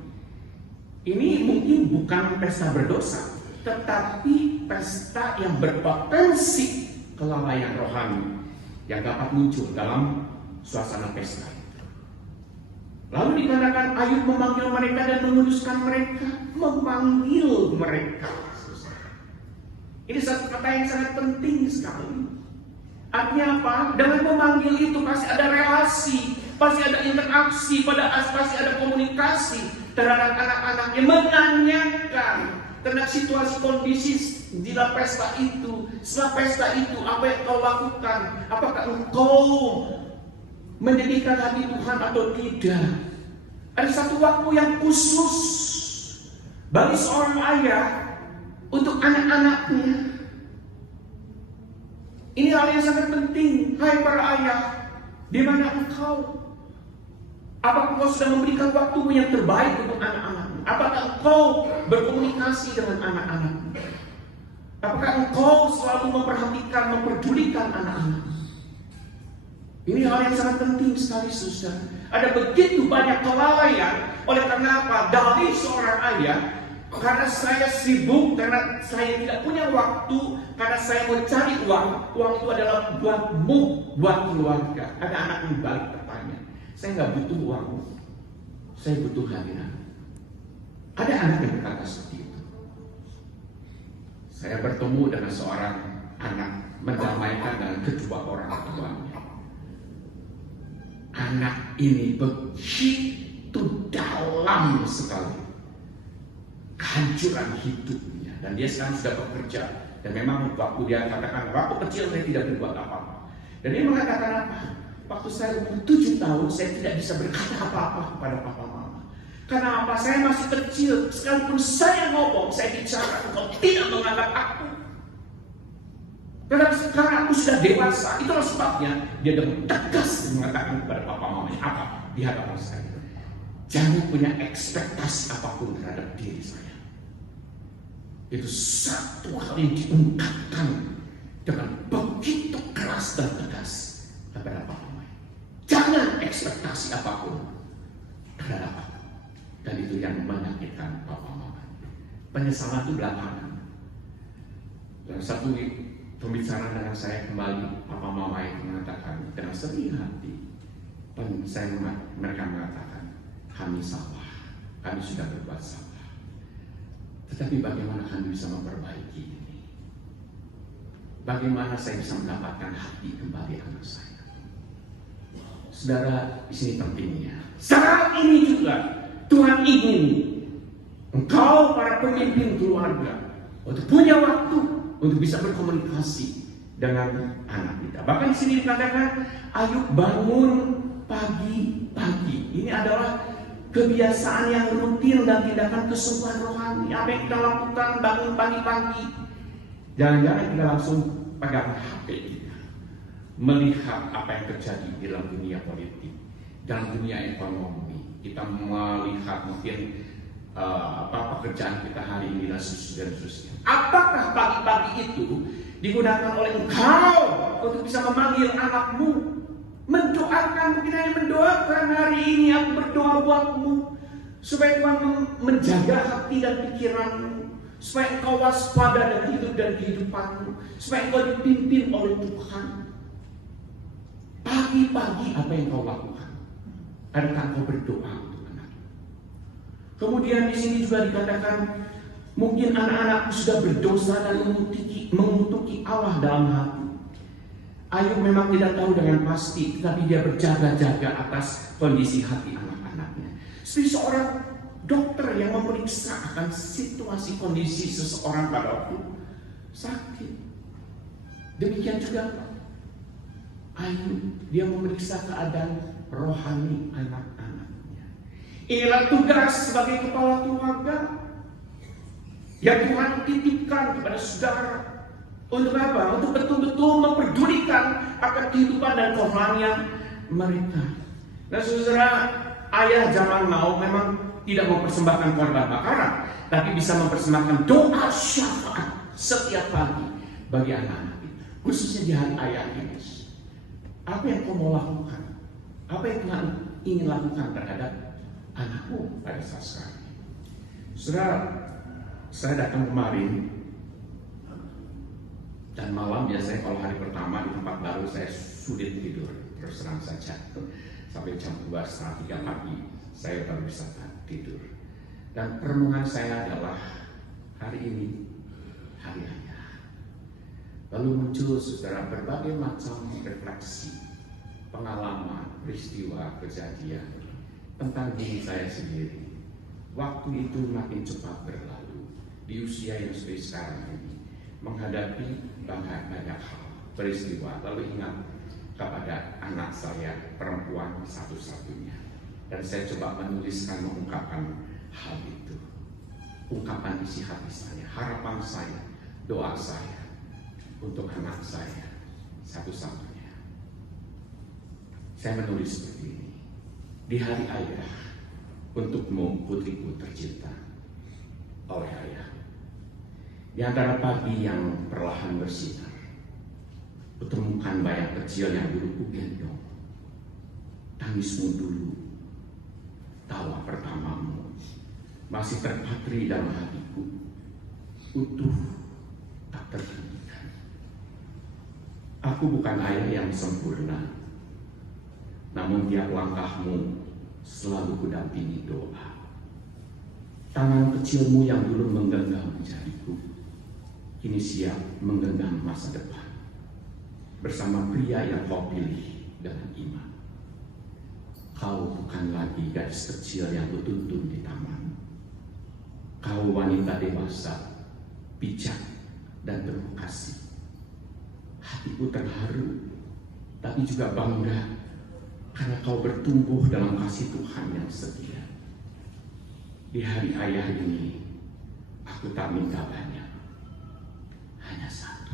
Ini mungkin bukan pesta berdosa, tetapi pesta yang berpotensi kelalaian rohani yang dapat muncul dalam suasana pesta. Lalu dikatakan Ayub memanggil mereka dan menguduskan mereka. Memanggil mereka. Ini satu kata yang sangat penting sekali. Artinya apa? Dengan memanggil itu pasti ada relasi, pasti ada interaksi, pasti ada komunikasi terhadap anak-anak yang menanyakan tentang situasi kondisi di dalam pesta itu. Setelah pesta itu, apa yang kau lakukan? Apakah engkau menjadikan hati Tuhan atau tidak? Ada satu waktu yang khusus bagi seorang ayah untuk anak-anaknya. Ini hal yang sangat penting. Hai para ayah, di mana engkau? Apakah engkau sudah memberikan waktumu yang terbaik untuk anak-anakmu? Apakah engkau berkomunikasi dengan anak-anakmu? Apakah engkau selalu memperhatikan, memperdulikan anak-anakmu? Ini hal yang sangat penting sekali, saudara. Ada begitu banyak kelalaian. Oleh karena apa? Dari seorang ayah Karena saya sibuk, karena saya tidak punya waktu, karena saya mau cari uang. Uang itu adalah buatmu, buat keluarga. Ada anak yang balik bertanya, saya nggak butuh uangmu, saya butuh hadiah. Ada anak yang berkata seperti itu. Saya bertemu dengan seorang anak, mendamaikan dengan kedua orang tuanya. Anak ini begitu dalam sekali kehancuran hidupnya, dan dia sekarang sudah bekerja. Dan memang waktu dia katakan, waktu kecil saya tidak berbuat apa-apa. Dan dia mengatakan apa? Waktu saya umur 7 tahun, saya tidak bisa berkata apa-apa kepada papa mama. Karena apa? Saya masih kecil. Sekalipun saya ngomong, saya bicara, engkau tidak menganggap aku. Karena sekarang aku sudah dewasa. Itulah sebabnya dia dengan tegas mengatakan kepada papa mamanya apa di hadapan saya. Jangan punya ekspektasi apapun terhadap diri saya. Itu satu hal yang diungkapkan dengan begitu keras dan tegas kepada papa mamanya. Jangan ekspektasi apapun terhadap aku. Dan itu yang menyakitkan papa mama. Penyesalan itu belakangan. Dan satu pembicaraan dengan saya kembali, papa mama itu mengatakan dengan sedih hati, mereka mengatakan, kami salah, kami sudah berbuat salah. Tetapi bagaimana kami bisa memperbaiki ini? Bagaimana saya bisa mendapatkan hati kembali anak saya? Saudara, di sini pentingnya. Saat ini juga Tuhan ingin engkau para pemimpin keluarga untuk punya waktu untuk bisa berkomunikasi dengan anak kita. Bahkan di sini dikatakan, ayo bangun pagi-pagi. Ini adalah kebiasaan yang rutin dan tindakan kesungguhan rohani. Apa yang kita lakukan bangun pagi-pagi? Jangan-jangan kita langsung pegang HP kita, melihat apa yang terjadi di dalam dunia politik, dalam dunia ekonomi. Kita melihat mungkin pekerjaan kita hari ini dan seterusnya. Apakah pagi-pagi itu digunakan oleh engkau untuk bisa memanggil anakmu, mendoakan? Mungkin hanya mendoakan, hari ini aku berdoa buatmu supaya Tuhan menjaga hati dan pikiranmu, supaya engkau waspada dengan hidup dan kehidupanmu, supaya engkau dipimpin oleh Tuhan. Pagi-pagi apa yang kau lakukan? Adakah engkau berdoa untuk anak? Kemudian di sini juga dikatakan, mungkin anak-anakku sudah berdosa dan mengutuki Allah dalam hati. Ayub memang tidak tahu dengan pasti, tetapi dia berjaga-jaga atas kondisi hati anak-anaknya. Seperti seorang dokter yang memeriksa akan situasi kondisi seseorang pada waktu sakit. Demikian juga Ayub, dia memeriksa keadaan rohani anak-anaknya. Inilah tugas sebagai kepala keluarga yang Tuhan titipkan kepada saudara. Untuk apa? Untuk betul-betul memperdulikan akan kehidupan dan kerohanian mereka. Nah saudara, ayah zaman now memang tidak mempersembahkan korban bakaran, tapi bisa mempersembahkan doa syafaat setiap pagi bagi anak-anak kita, khususnya di hari ayah ini. Apa yang kau mau lakukan? Apa yang Tuhan ingin lakukan terhadap anakmu pada saat sekarang? Saudara, saya datang kemarin dan malam biasanya kalau hari pertama di tempat baru saya sulit tidur, terus terang saja. Sampai jam 2:30 pagi saya baru bisa tidur. Dan perenungan saya adalah hari ini hari ayah. Lalu muncul saudara berbagai macam refleksi, pengalaman, peristiwa, kejadian tentang diri saya sendiri. Waktu itu makin cepat berlalu di usia yang seperti sekarang ini, menghadapi banyak hal, peristiwa. Lalu ingat kepada anak saya perempuan satu-satunya, dan saya coba menuliskan, mengungkapkan hal itu, ungkapan isi hati saya, harapan saya, doa saya untuk anak saya satu-satunya. Saya menulis seperti ini: di hari ayah, untukmu putriku tercinta, oleh ayah. Di antara pagi yang perlahan bersinar, kutemukan bayang kecil yang dulu kugendong. Tangismu dulu, tawa pertamamu, masih terpatri dalam hatiku, utuh, tak tergantikan. Aku bukan ayah yang sempurna, namun tiap langkahmu selalu kudampingi doa. Tangan kecilmu yang dulu menggenggam jariku, kini siap menggenggam masa depan bersama pria yang kau pilih dengan iman. Kau bukan lagi gadis kecil yang kutuntun di taman. Kau wanita dewasa, bijak, dan penuh kasih. Hatiku terharu, tapi juga bangga karena kau bertumbuh dalam kasih Tuhan yang setia. Di hari ayah ini, aku tak minta banyak, hanya satu.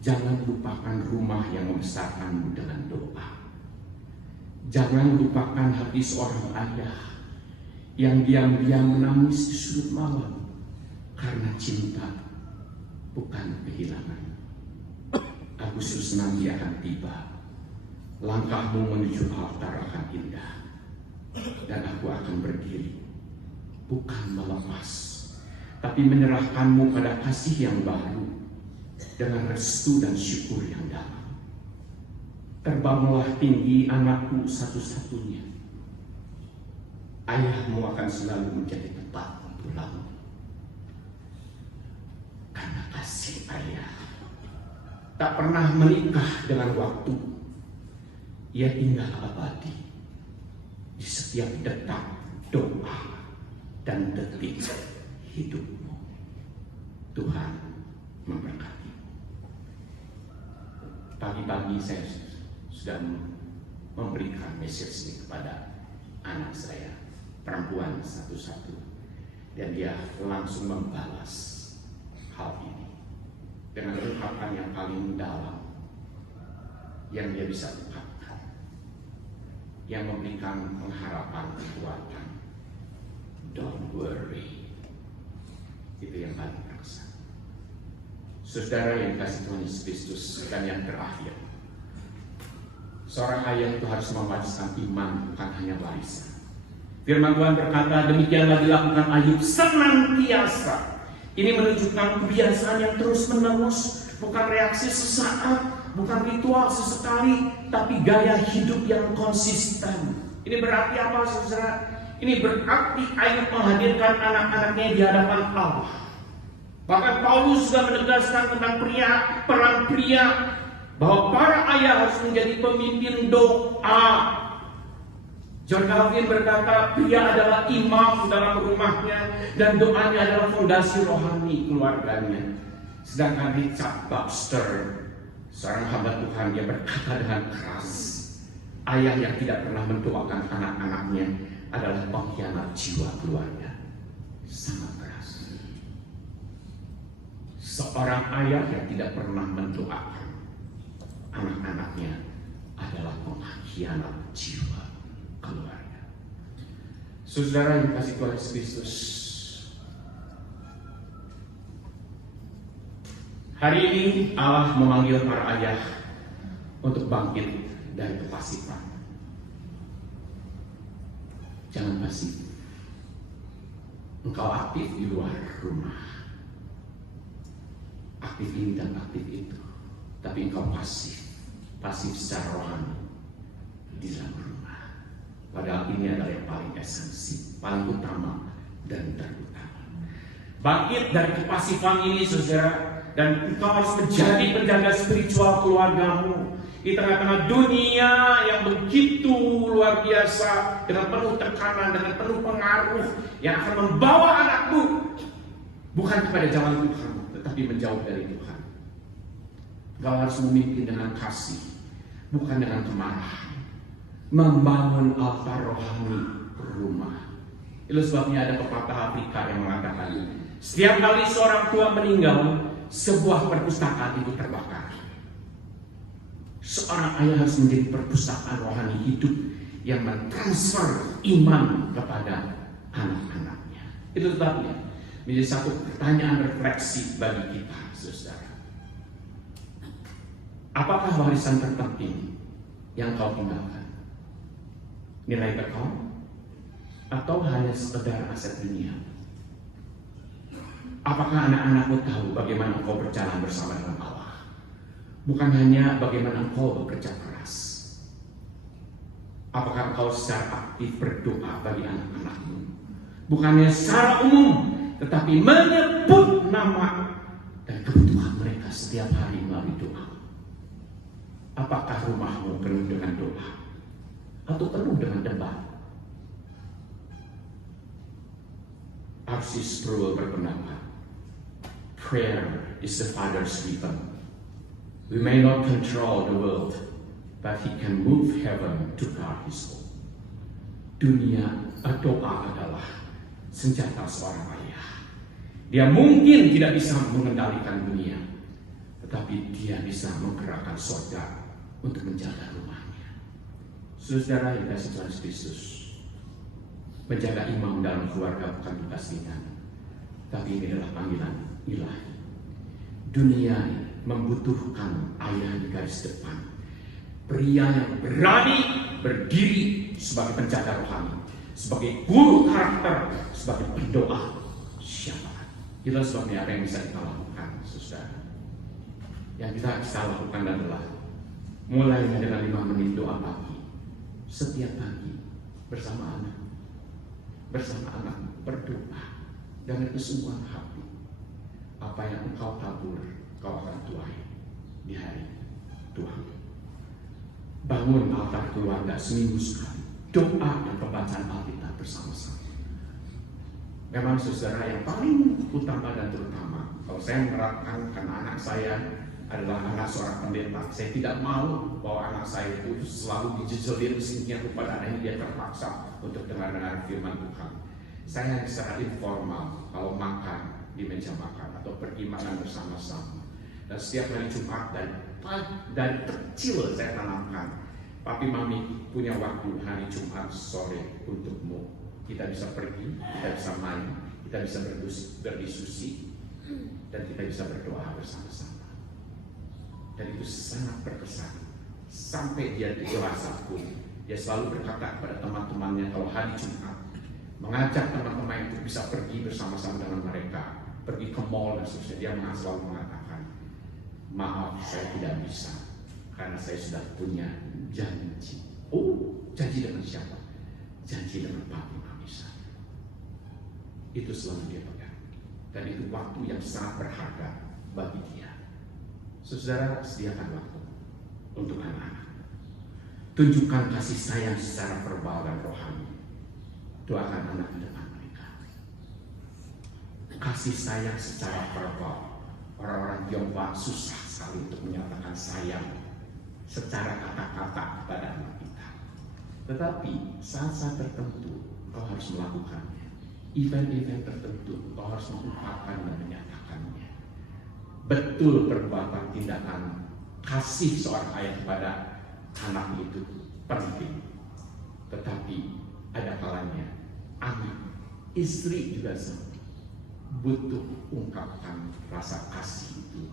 Jangan lupakan rumah yang membesarkanmu dengan doa. Jangan lupakan hati seorang ayah yang diam-diam menangis di sudut malam karena cinta, bukan kehilangan. Agustus nanti akan tiba. Langkahmu menuju altar akan indah, dan aku akan berdiri, bukan melepas, tapi menyerahkanmu pada kasih yang baru dengan restu dan syukur yang dalam. Terbanglah tinggi anakku satu-satunya. Ayahmu akan selalu menjadi tempat pulangmu. Karena kasih ayah tak pernah menikah dengan waktu. Ia tinggal abadi di setiap detak doa dan detik hidupmu. Tuhan memberkati. Pagi-pagi saya sudah memberikan message ini kepada anak saya, perempuan satu-satu, dan dia langsung membalas hal ini dengan ungkapan yang paling dalam yang dia bisa ungkapkan, yang memberikan pengharapan kekuatan. Don't worry. Itu yang paling berkesan. Saudara yang dikasihi Tuhan Yesus Kristus, dan yang terakhir, seorang ayah itu harus mewariskan iman, bukan hanya warisan. Firman Tuhan berkata, demikianlah dilakukan Ayub senantiasa. Ini menunjukkan kebiasaan yang terus-menerus, bukan reaksi sesaat, bukan ritual sesekali, tapi gaya hidup yang konsisten. Ini berarti apa, saudara? Ini berarti Ayub menghadirkan anak-anaknya di hadapan Allah. Bahkan Paulus sudah menegaskan tentang peran pria, bahwa para ayah harus menjadi pemimpin doa. John Calvin berkata, pria adalah imam dalam rumahnya, dan doanya adalah fondasi rohani keluarganya. Sedangkan Richard Baxter, seorang hamba Tuhan, dia berkata dengan keras, ayah yang tidak pernah mendoakan anak-anaknya adalah pengkhianat jiwa keluarga. Sangat keras. Seorang ayah yang tidak pernah mendoakan anak-anaknya adalah pengkhianat jiwa keluarga. Saudara yang kasih Tuhan Yesus Kristus, hari ini Allah memanggil para ayah untuk bangkit dari kepasifan. Jangan pasif. Engkau aktif di luar rumah, aktif ini dan aktif itu, tapi engkau pasif secara rohani di dalam rumah. Padahal ini adalah yang paling esensi, paling utama dan terutama. Bangkit dari kepasifan ini, saudara, dan engkau harus menjadi penjaga spiritual keluargamu di tengah-tengah dunia yang begitu luar biasa, dengan penuh tekanan, dengan penuh pengaruh yang akan membawa anakmu bukan kepada jalan Tuhan, tetapi menjauh dari Tuhan. Engkau harus memimpin dengan kasih, bukan dengan kemarahan. Membangun altar rohani rumah. Itu sebabnya ada pepatah Afrika yang mengatakan, setiap kali seorang tua meninggal, sebuah perpustakaan itu terbakar. Seorang ayah harus menjadi perpustakaan rohani hidup yang mentransfer iman kepada anak-anaknya. Itu sebabnya menjadi satu pertanyaan refleksi bagi kita, saudara. Apakah warisan terpenting yang kau tinggalkan? Nilai kekal atau hanya sekedar aset dunia? Apakah anak-anakmu tahu bagaimana engkau berjalan bersama dengan Allah? Bukan hanya bagaimana engkau bekerja keras. Apakah engkau secara aktif berdoa bagi anak-anakmu? Bukannya secara umum, tetapi menyebut nama dan kebutuhan mereka setiap hari melalui doa. Apakah rumahmu penuh dengan doa? Atau penuh dengan debat? R.C. Sproul berpendapat, prayer is the Father's weapon. We may not control the world, but He can move heaven to guard His own. Doa adalah senjata seorang ayah. Dia mungkin tidak bisa mengendalikan dunia, tetapi dia bisa menggerakkan surga untuk menjaga rumahnya. Saudara yang dikasihi Tuhan Kristus, menjaga imam dalam keluarga bukan tugas ringan, tapi ini adalah panggilan ilahi. Dunia membutuhkan ayah di garis depan, pria yang berani berdiri sebagai penjaga rohani, sebagai guru karakter, sebagai pendoa syafaat. Itulah sebabnya apa yang bisa kita lakukan, saudara. Yang kita bisa lakukan adalah mulai dengan 5 menit doa pagi setiap pagi bersama anak berdoa dengan kesungguhan hati. Apa yang engkau tabur, kau akan tuai di hari Tuhan. Bangun altar keluarga seminggu sekali, doa dan pembacaan Alkitab bersama-sama. Memang saudara, yang paling utama dan terutama, kalau saya menerapkan karena anak saya adalah anak seorang pendeta, saya tidak mau bahwa anak saya itu selalu dijejelin sedemikian rupa dan akhirnya dia terpaksa untuk dengar firman Tuhan. Saya secara informal kalau makan di meja makan atau pergi makan bersama-sama, dan setiap hari Jumat dari kecil saya tanamkan, papi mami punya waktu hari Jumat sore untukmu. Kita bisa pergi, kita bisa main, kita bisa berdiskusi, dan kita bisa berdoa bersama-sama. Dan itu sangat berkesan. Sampai dia dewasa pun, dia selalu berkata kepada teman-temannya kalau hari Jumat, mengajak teman-teman untuk bisa pergi bersama-sama dengan mereka, pergi ke mall dan seterusnya. Dia selalu mengatakan, maaf saya tidak bisa, karena saya sudah punya janji. Oh, janji dengan siapa? Janji dengan papi mami saya. Itu selalu dia pegang. Dan itu waktu yang sangat berharga bagi dia. Saudara, sediakan waktu untuk anak-anak. Tunjukkan kasih sayang secara verbal dan rohani. Doakan anak di depan mereka. Kasih sayang secara verbal. Orang-orang Tionghoa susah sekali untuk menyatakan sayang secara kata-kata kepada anak kita. Tetapi saat-saat tertentu kau harus melakukannya. Event-event tertentu kau harus mengungkapkan dan menyatakannya. Betul perbuatan tindakan kasih seorang ayah kepada anak itu penting. Tetapi ada kalanya anak, istri juga sama, butuh ungkapkan rasa kasih itu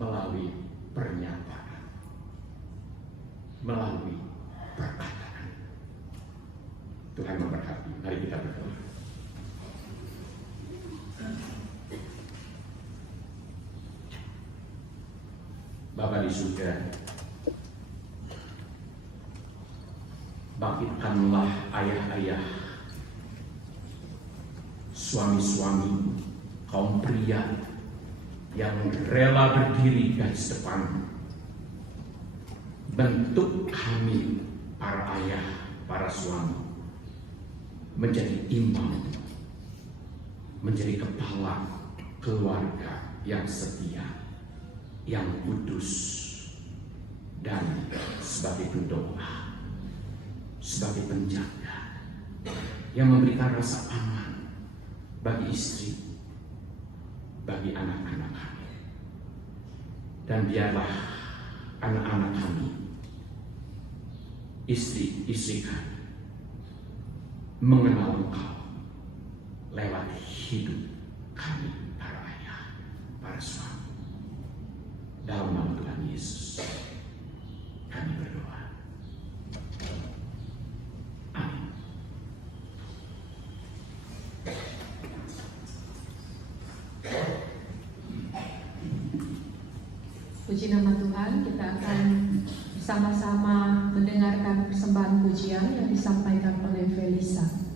melalui pernyataan, melalui perkataan. Tuhan memberkati. Mari kita berdoa. Bapa di surga, bangkitkanlah ayah-ayah, suami-suami, kaum pria yang rela berdiri garis depan. Bentuk kami, para ayah, para suami, menjadi imam, menjadi kepala keluarga yang setia, yang kudus, dan sebagai pendoa, sebagai penjaga, yang memberikan rasa aman bagi istri, bagi anak-anak kami. Dan biarlah anak-anak kami, istri-istri kami, mengenal Engkau lewat hidup kami, para ayah, para suami. Dalam nama Tuhan Yesus, kami berdoa. Amin. Puji nama Tuhan, kita akan bersama-sama mendengarkan persembahan pujian yang disampaikan oleh Felisa.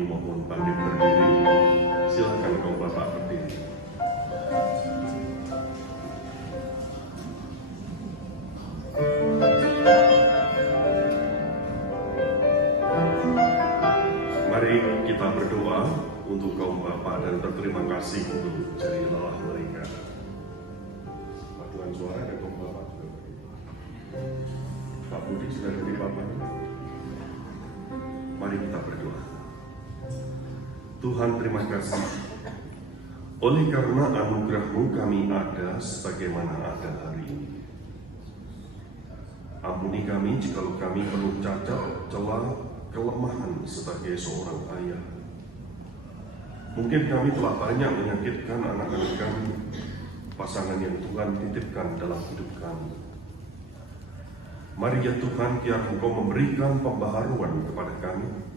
kami mohon bangkit berdiri. Silakan kau Bapak berdiri. Mari kita berdoa untuk kaum Bapak dan berterima kasih untuk jari lelah mereka. Paduan suara dan kaum Bapak juga berdiri. Pak Budi sudah berdiri Bapak. Mari kita berdoa. Tuhan, terima kasih. Oleh karena anugerah-Mu kami ada sebagaimana ada hari ini. Ampuni kami jikalau kami penuh cacat, celah, kelemahan sebagai seorang ayah. Mungkin kami telah banyak menyakitkan anak-anak kami, pasangan yang Tuhan titipkan dalam hidup kami. Mari ya Tuhan, biar Engkau memberikan pembaharuan kepada kami,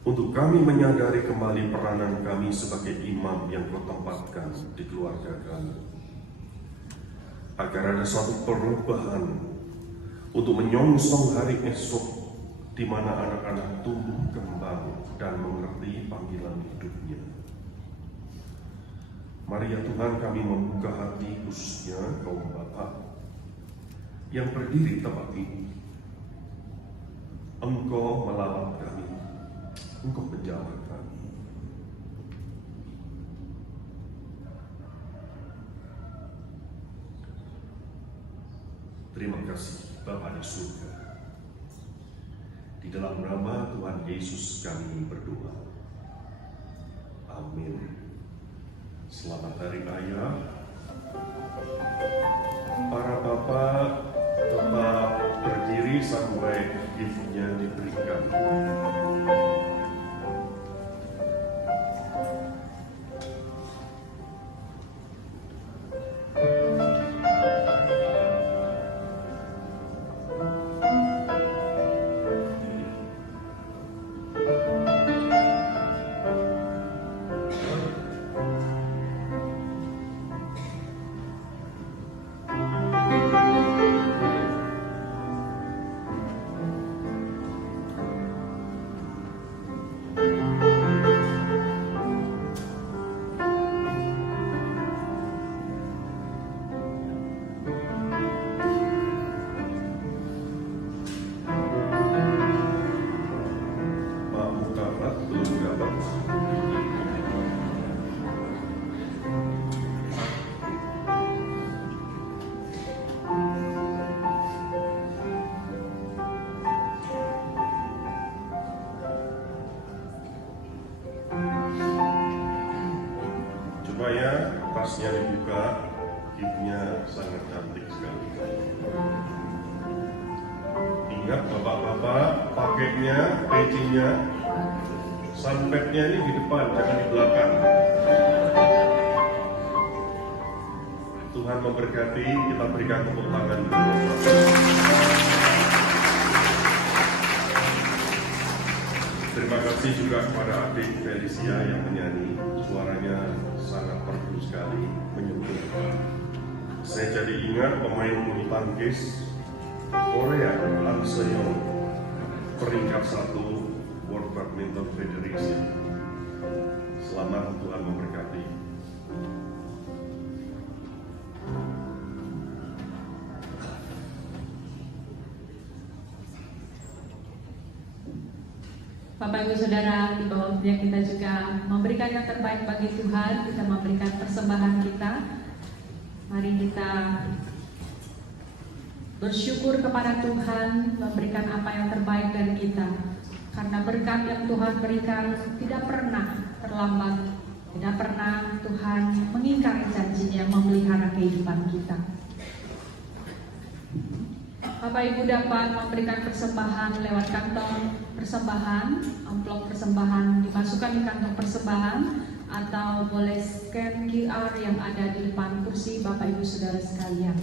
untuk kami menyadari kembali peranan kami sebagai imam yang Kau tempatkan di keluarga kami. Agar ada suatu perubahan untuk menyongsong hari esok, di mana anak-anak tumbuh kembang dan mengerti panggilan hidupnya. Mari ya Tuhan, kami membuka hati khususnya kaum Bapak yang berdiri tempat ini. Engkau melawat kami, Engkau menjawab kami. Terima kasih Bapa di surga. Di dalam nama Tuhan Yesus kami berdoa. Amin. Selamat Hari Ayah. Para Bapak tetap berdiri sampai gift-nya diberikan. Supaya tasnya dibuka, gift-nya sangat cantik sekali. Ingat Bapak-bapak, pakainya, pecinya, sunpadnya ini di depan, jangan di belakang. Tuhan memberkati, kita berikan tepuk tangan. Terima kasih juga kepada adik Felicia yang menyanyi, suaranya sangat merdu sekali, menyentuh. Saya jadi ingat pemain bulu tangkis Korea, An Seong, peringkat 1 World Badminton Federation. Selamat, Tuhan memberkati. Bapak Ibu Saudara, di bawah waktunya kita juga memberikan yang terbaik bagi Tuhan, kita memberikan persembahan kita. Mari kita bersyukur kepada Tuhan, memberikan apa yang terbaik dari kita. Karena berkat yang Tuhan berikan tidak pernah terlambat, tidak pernah Tuhan mengingkari janjinya memelihara kehidupan kita. Bapak Ibu dapat memberikan persembahan lewat kantong persembahan, amplop persembahan dimasukkan di kantong persembahan, atau boleh scan QR yang ada di depan kursi Bapak Ibu Saudara sekalian.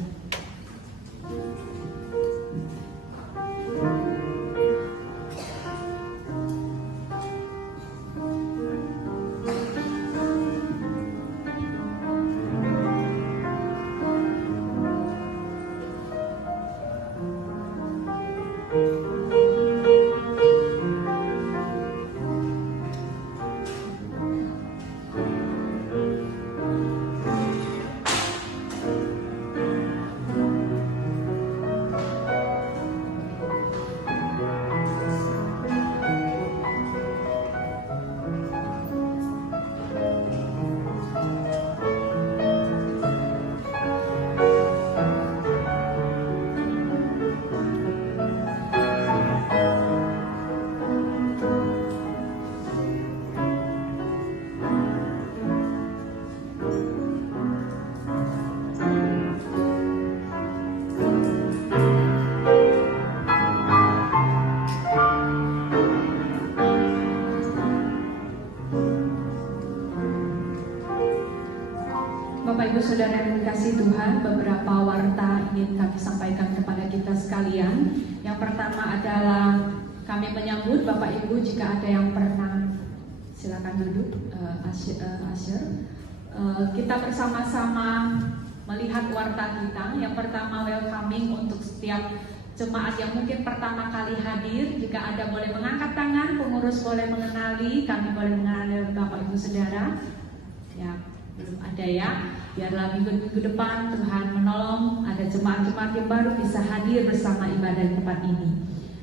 Bapak Ibu Saudara yang dikasihi Tuhan, beberapa warta ingin kami sampaikan kepada kita sekalian. Yang pertama adalah kami menyambut Bapak Ibu jika ada yang pernah, silakan duduk, Asher. Kita bersama-sama melihat warta kita. Yang pertama, welcoming untuk setiap jemaat yang mungkin pertama kali hadir. Jika ada boleh mengangkat tangan, pengurus boleh mengenali, kami boleh mengenali Bapak Ibu Saudara. Ya, belum ada ya. Biarlah minggu-minggu depan Tuhan menolong ada jemaat-jemaat yang baru bisa hadir bersama ibadah di tempat ini.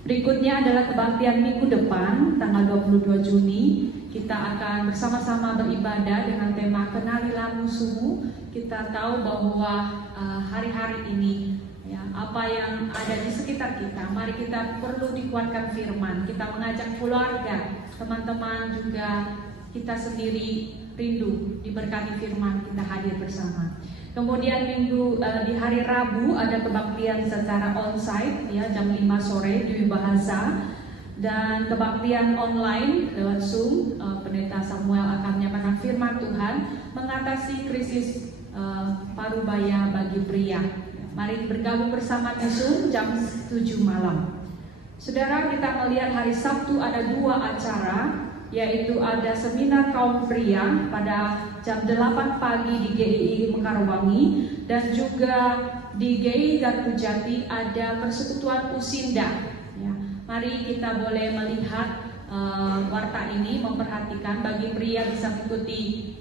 Berikutnya adalah kebaktian minggu depan, tanggal 22 Juni. Kita akan bersama-sama beribadah dengan tema Kenalilah Musuhmu. Kita tahu bahwa hari-hari ini ya, apa yang ada di sekitar kita, mari kita perlu dikuatkan firman. Kita mengajak keluarga, teman-teman juga kita sendiri rindu diberkati firman, kita hadir bersama. Kemudian di hari Rabu ada kebaktian secara onsite ya, jam 5 sore di bahasa, dan kebaktian online lewat Zoom. Pendeta Samuel akan menyampaikan firman Tuhan mengatasi krisis parubaya bagi pria. Mari bergabung bersama di Zoom jam 7 malam. Saudara, kita melihat hari Sabtu ada 2 acara, yaitu ada seminar kaum pria pada jam 8 pagi di GII Mekarwangi, dan juga di GII Gardu Jati ada persekutuan Usinda. Ya, mari kita boleh melihat warta ini, memperhatikan bagi pria bisa mengikuti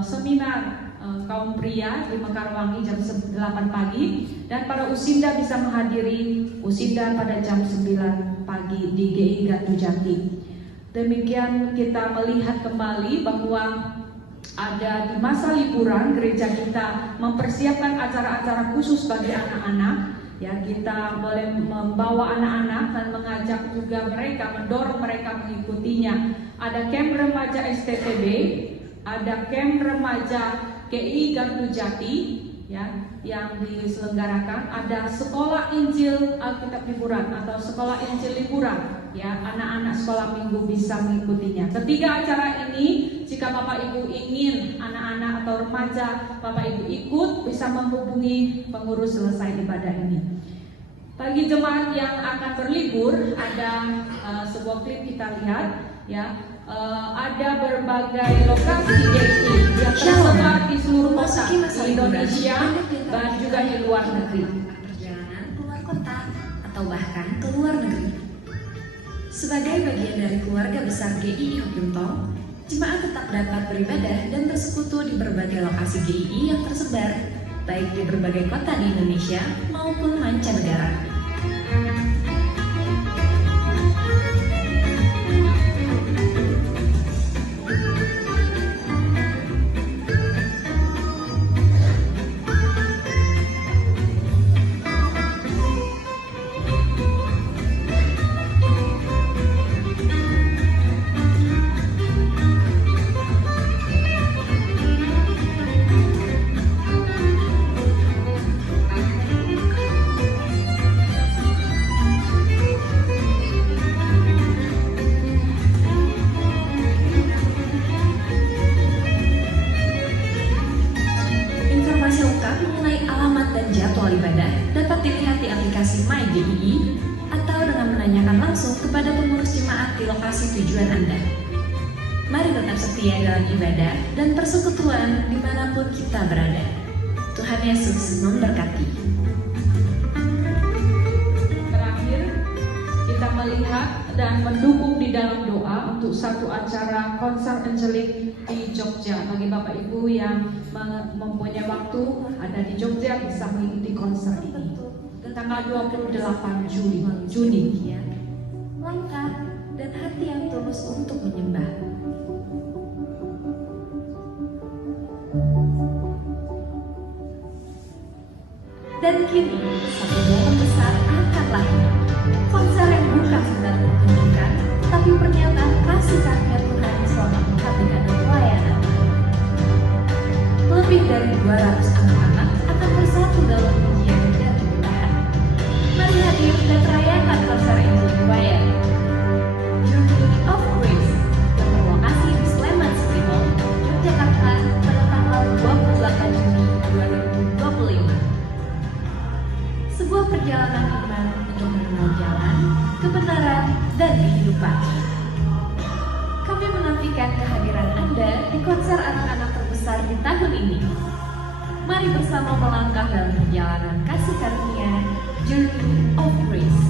seminar kaum pria di Mekarwangi jam 8 pagi, dan para Usinda bisa menghadiri Usinda pada jam 9 pagi di GII Gardu Jati. Demikian kita melihat kembali bahwa ada di masa liburan gereja kita mempersiapkan acara-acara khusus bagi anak-anak. Ya, kita boleh membawa anak-anak dan mengajak juga mereka, mendorong mereka mengikutinya. Ada camp remaja STTB, ada camp remaja GII Gardu Jati ya, yang diselenggarakan. Ada sekolah Injil Alkitab liburan atau sekolah Injil liburan. Ya, anak-anak sekolah minggu bisa mengikutinya. Ketiga acara ini, jika Bapak Ibu ingin anak-anak atau remaja Bapak Ibu ikut, bisa menghubungi pengurus selesai ibadah ini. Bagi jemaat yang akan berlibur, ada sebuah klip kita lihat ya. Ada berbagai lokasi GII yang tersebar di seluruh kota di Indonesia dan juga di luar negeri. Perjalanan keluar kota atau bahkan ke luar negeri. Sebagai bagian dari keluarga besar GII Hokyungtong, jemaat tetap dapat beribadah dan bersekutu di berbagai lokasi GII yang tersebar, baik di berbagai kota di Indonesia maupun mancanegara. Dapat dilihat di aplikasi MyGII atau dengan menanyakan langsung kepada pengurus jemaat di lokasi tujuan Anda. Mari tetap setia dalam ibadah dan persekutuan dimanapun kita berada. Tuhan Yesus memberkati. Terakhir, kita melihat dan mendukung di dalam doa untuk satu acara konser Angelik di Jogja. Bagi Bapak Ibu yang mempunyai waktu ada di Jogja bisa mengikuti konser ini tanggal 28 Juni. Langkah dan hati yang tulus untuk menyembah. Dan kini satu momen besar akan lahir. Konser yang bukan sekedar pertunjukan, tapi pernyataan kasih karunia Tuhan selama 4 dekade pelayanan. Lebih dari 200 anak-anak akan bersatu dalam pujian dan kemuliaan. Mari hadir dan rayakan konser ini dibayar. Journey of Grace yang berlokasi di Sleman City Hall, Yogyakarta pada tanggal 28 Juni sebuah perjalanan iman untuk mengenal jalan, kebenaran, dan kehidupan. Kami menantikan kehadiran Anda di konser anak-anak terbesar di tahun ini. Mari bersama melangkah dalam perjalanan kasih karunia, Journey of Grace.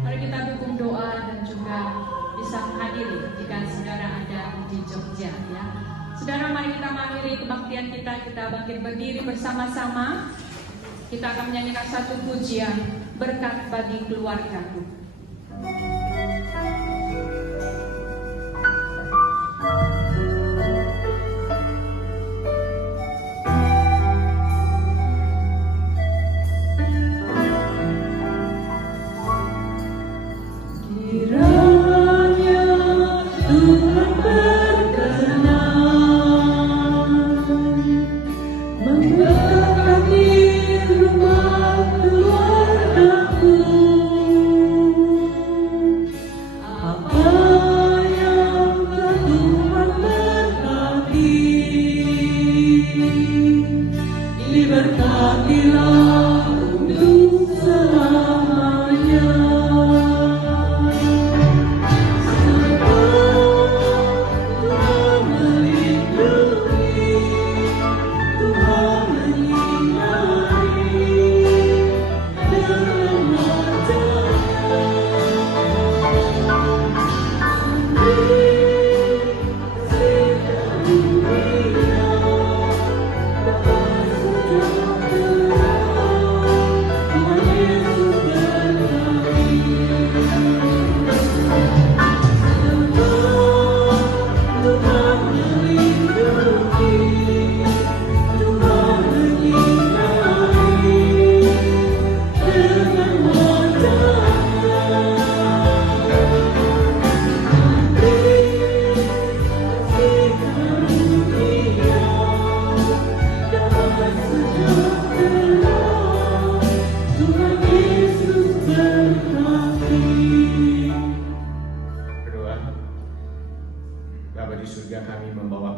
Mari kita dukung doa dan juga bisa menghadiri jika saudara ada di Jogja ya. Saudara, mari kita mengakhiri kebaktian kita bangkit berdiri bersama-sama. Kita akan menyanyikan satu pujian, berkat bagi keluargaku.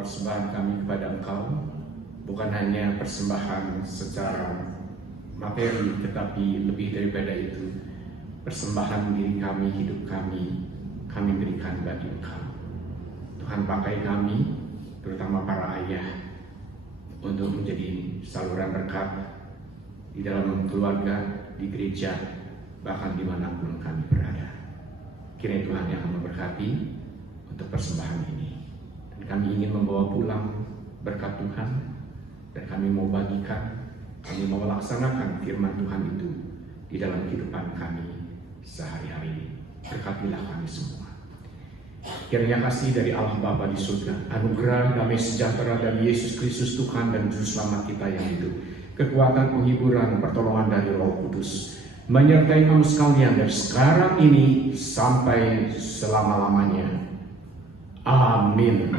Persembahan kami kepada Engkau bukan hanya persembahan secara materi, tetapi lebih daripada itu, persembahan diri kami, hidup kami berikan bagi Engkau. Tuhan, pakai kami, terutama para ayah, untuk menjadi saluran berkat di dalam keluarga, di gereja, bahkan dimanapun kami berada. Kiranya Tuhan yang akan memberkati untuk persembahan ini. Kami ingin membawa pulang berkat Tuhan, dan kami mau bagikan, kami mau laksanakan firman Tuhan itu di dalam kehidupan kami sehari-hari. Berkatilah kami semua. Kiranya kasih dari Allah Bapa di surga, anugerah damai sejahtera dari Yesus Kristus Tuhan dan Juru Selamat kita yang hidup, kekuatan, penghiburan, pertolongan dari Roh Kudus menyertai kamu sekalian dari sekarang ini sampai selama-lamanya. Amin.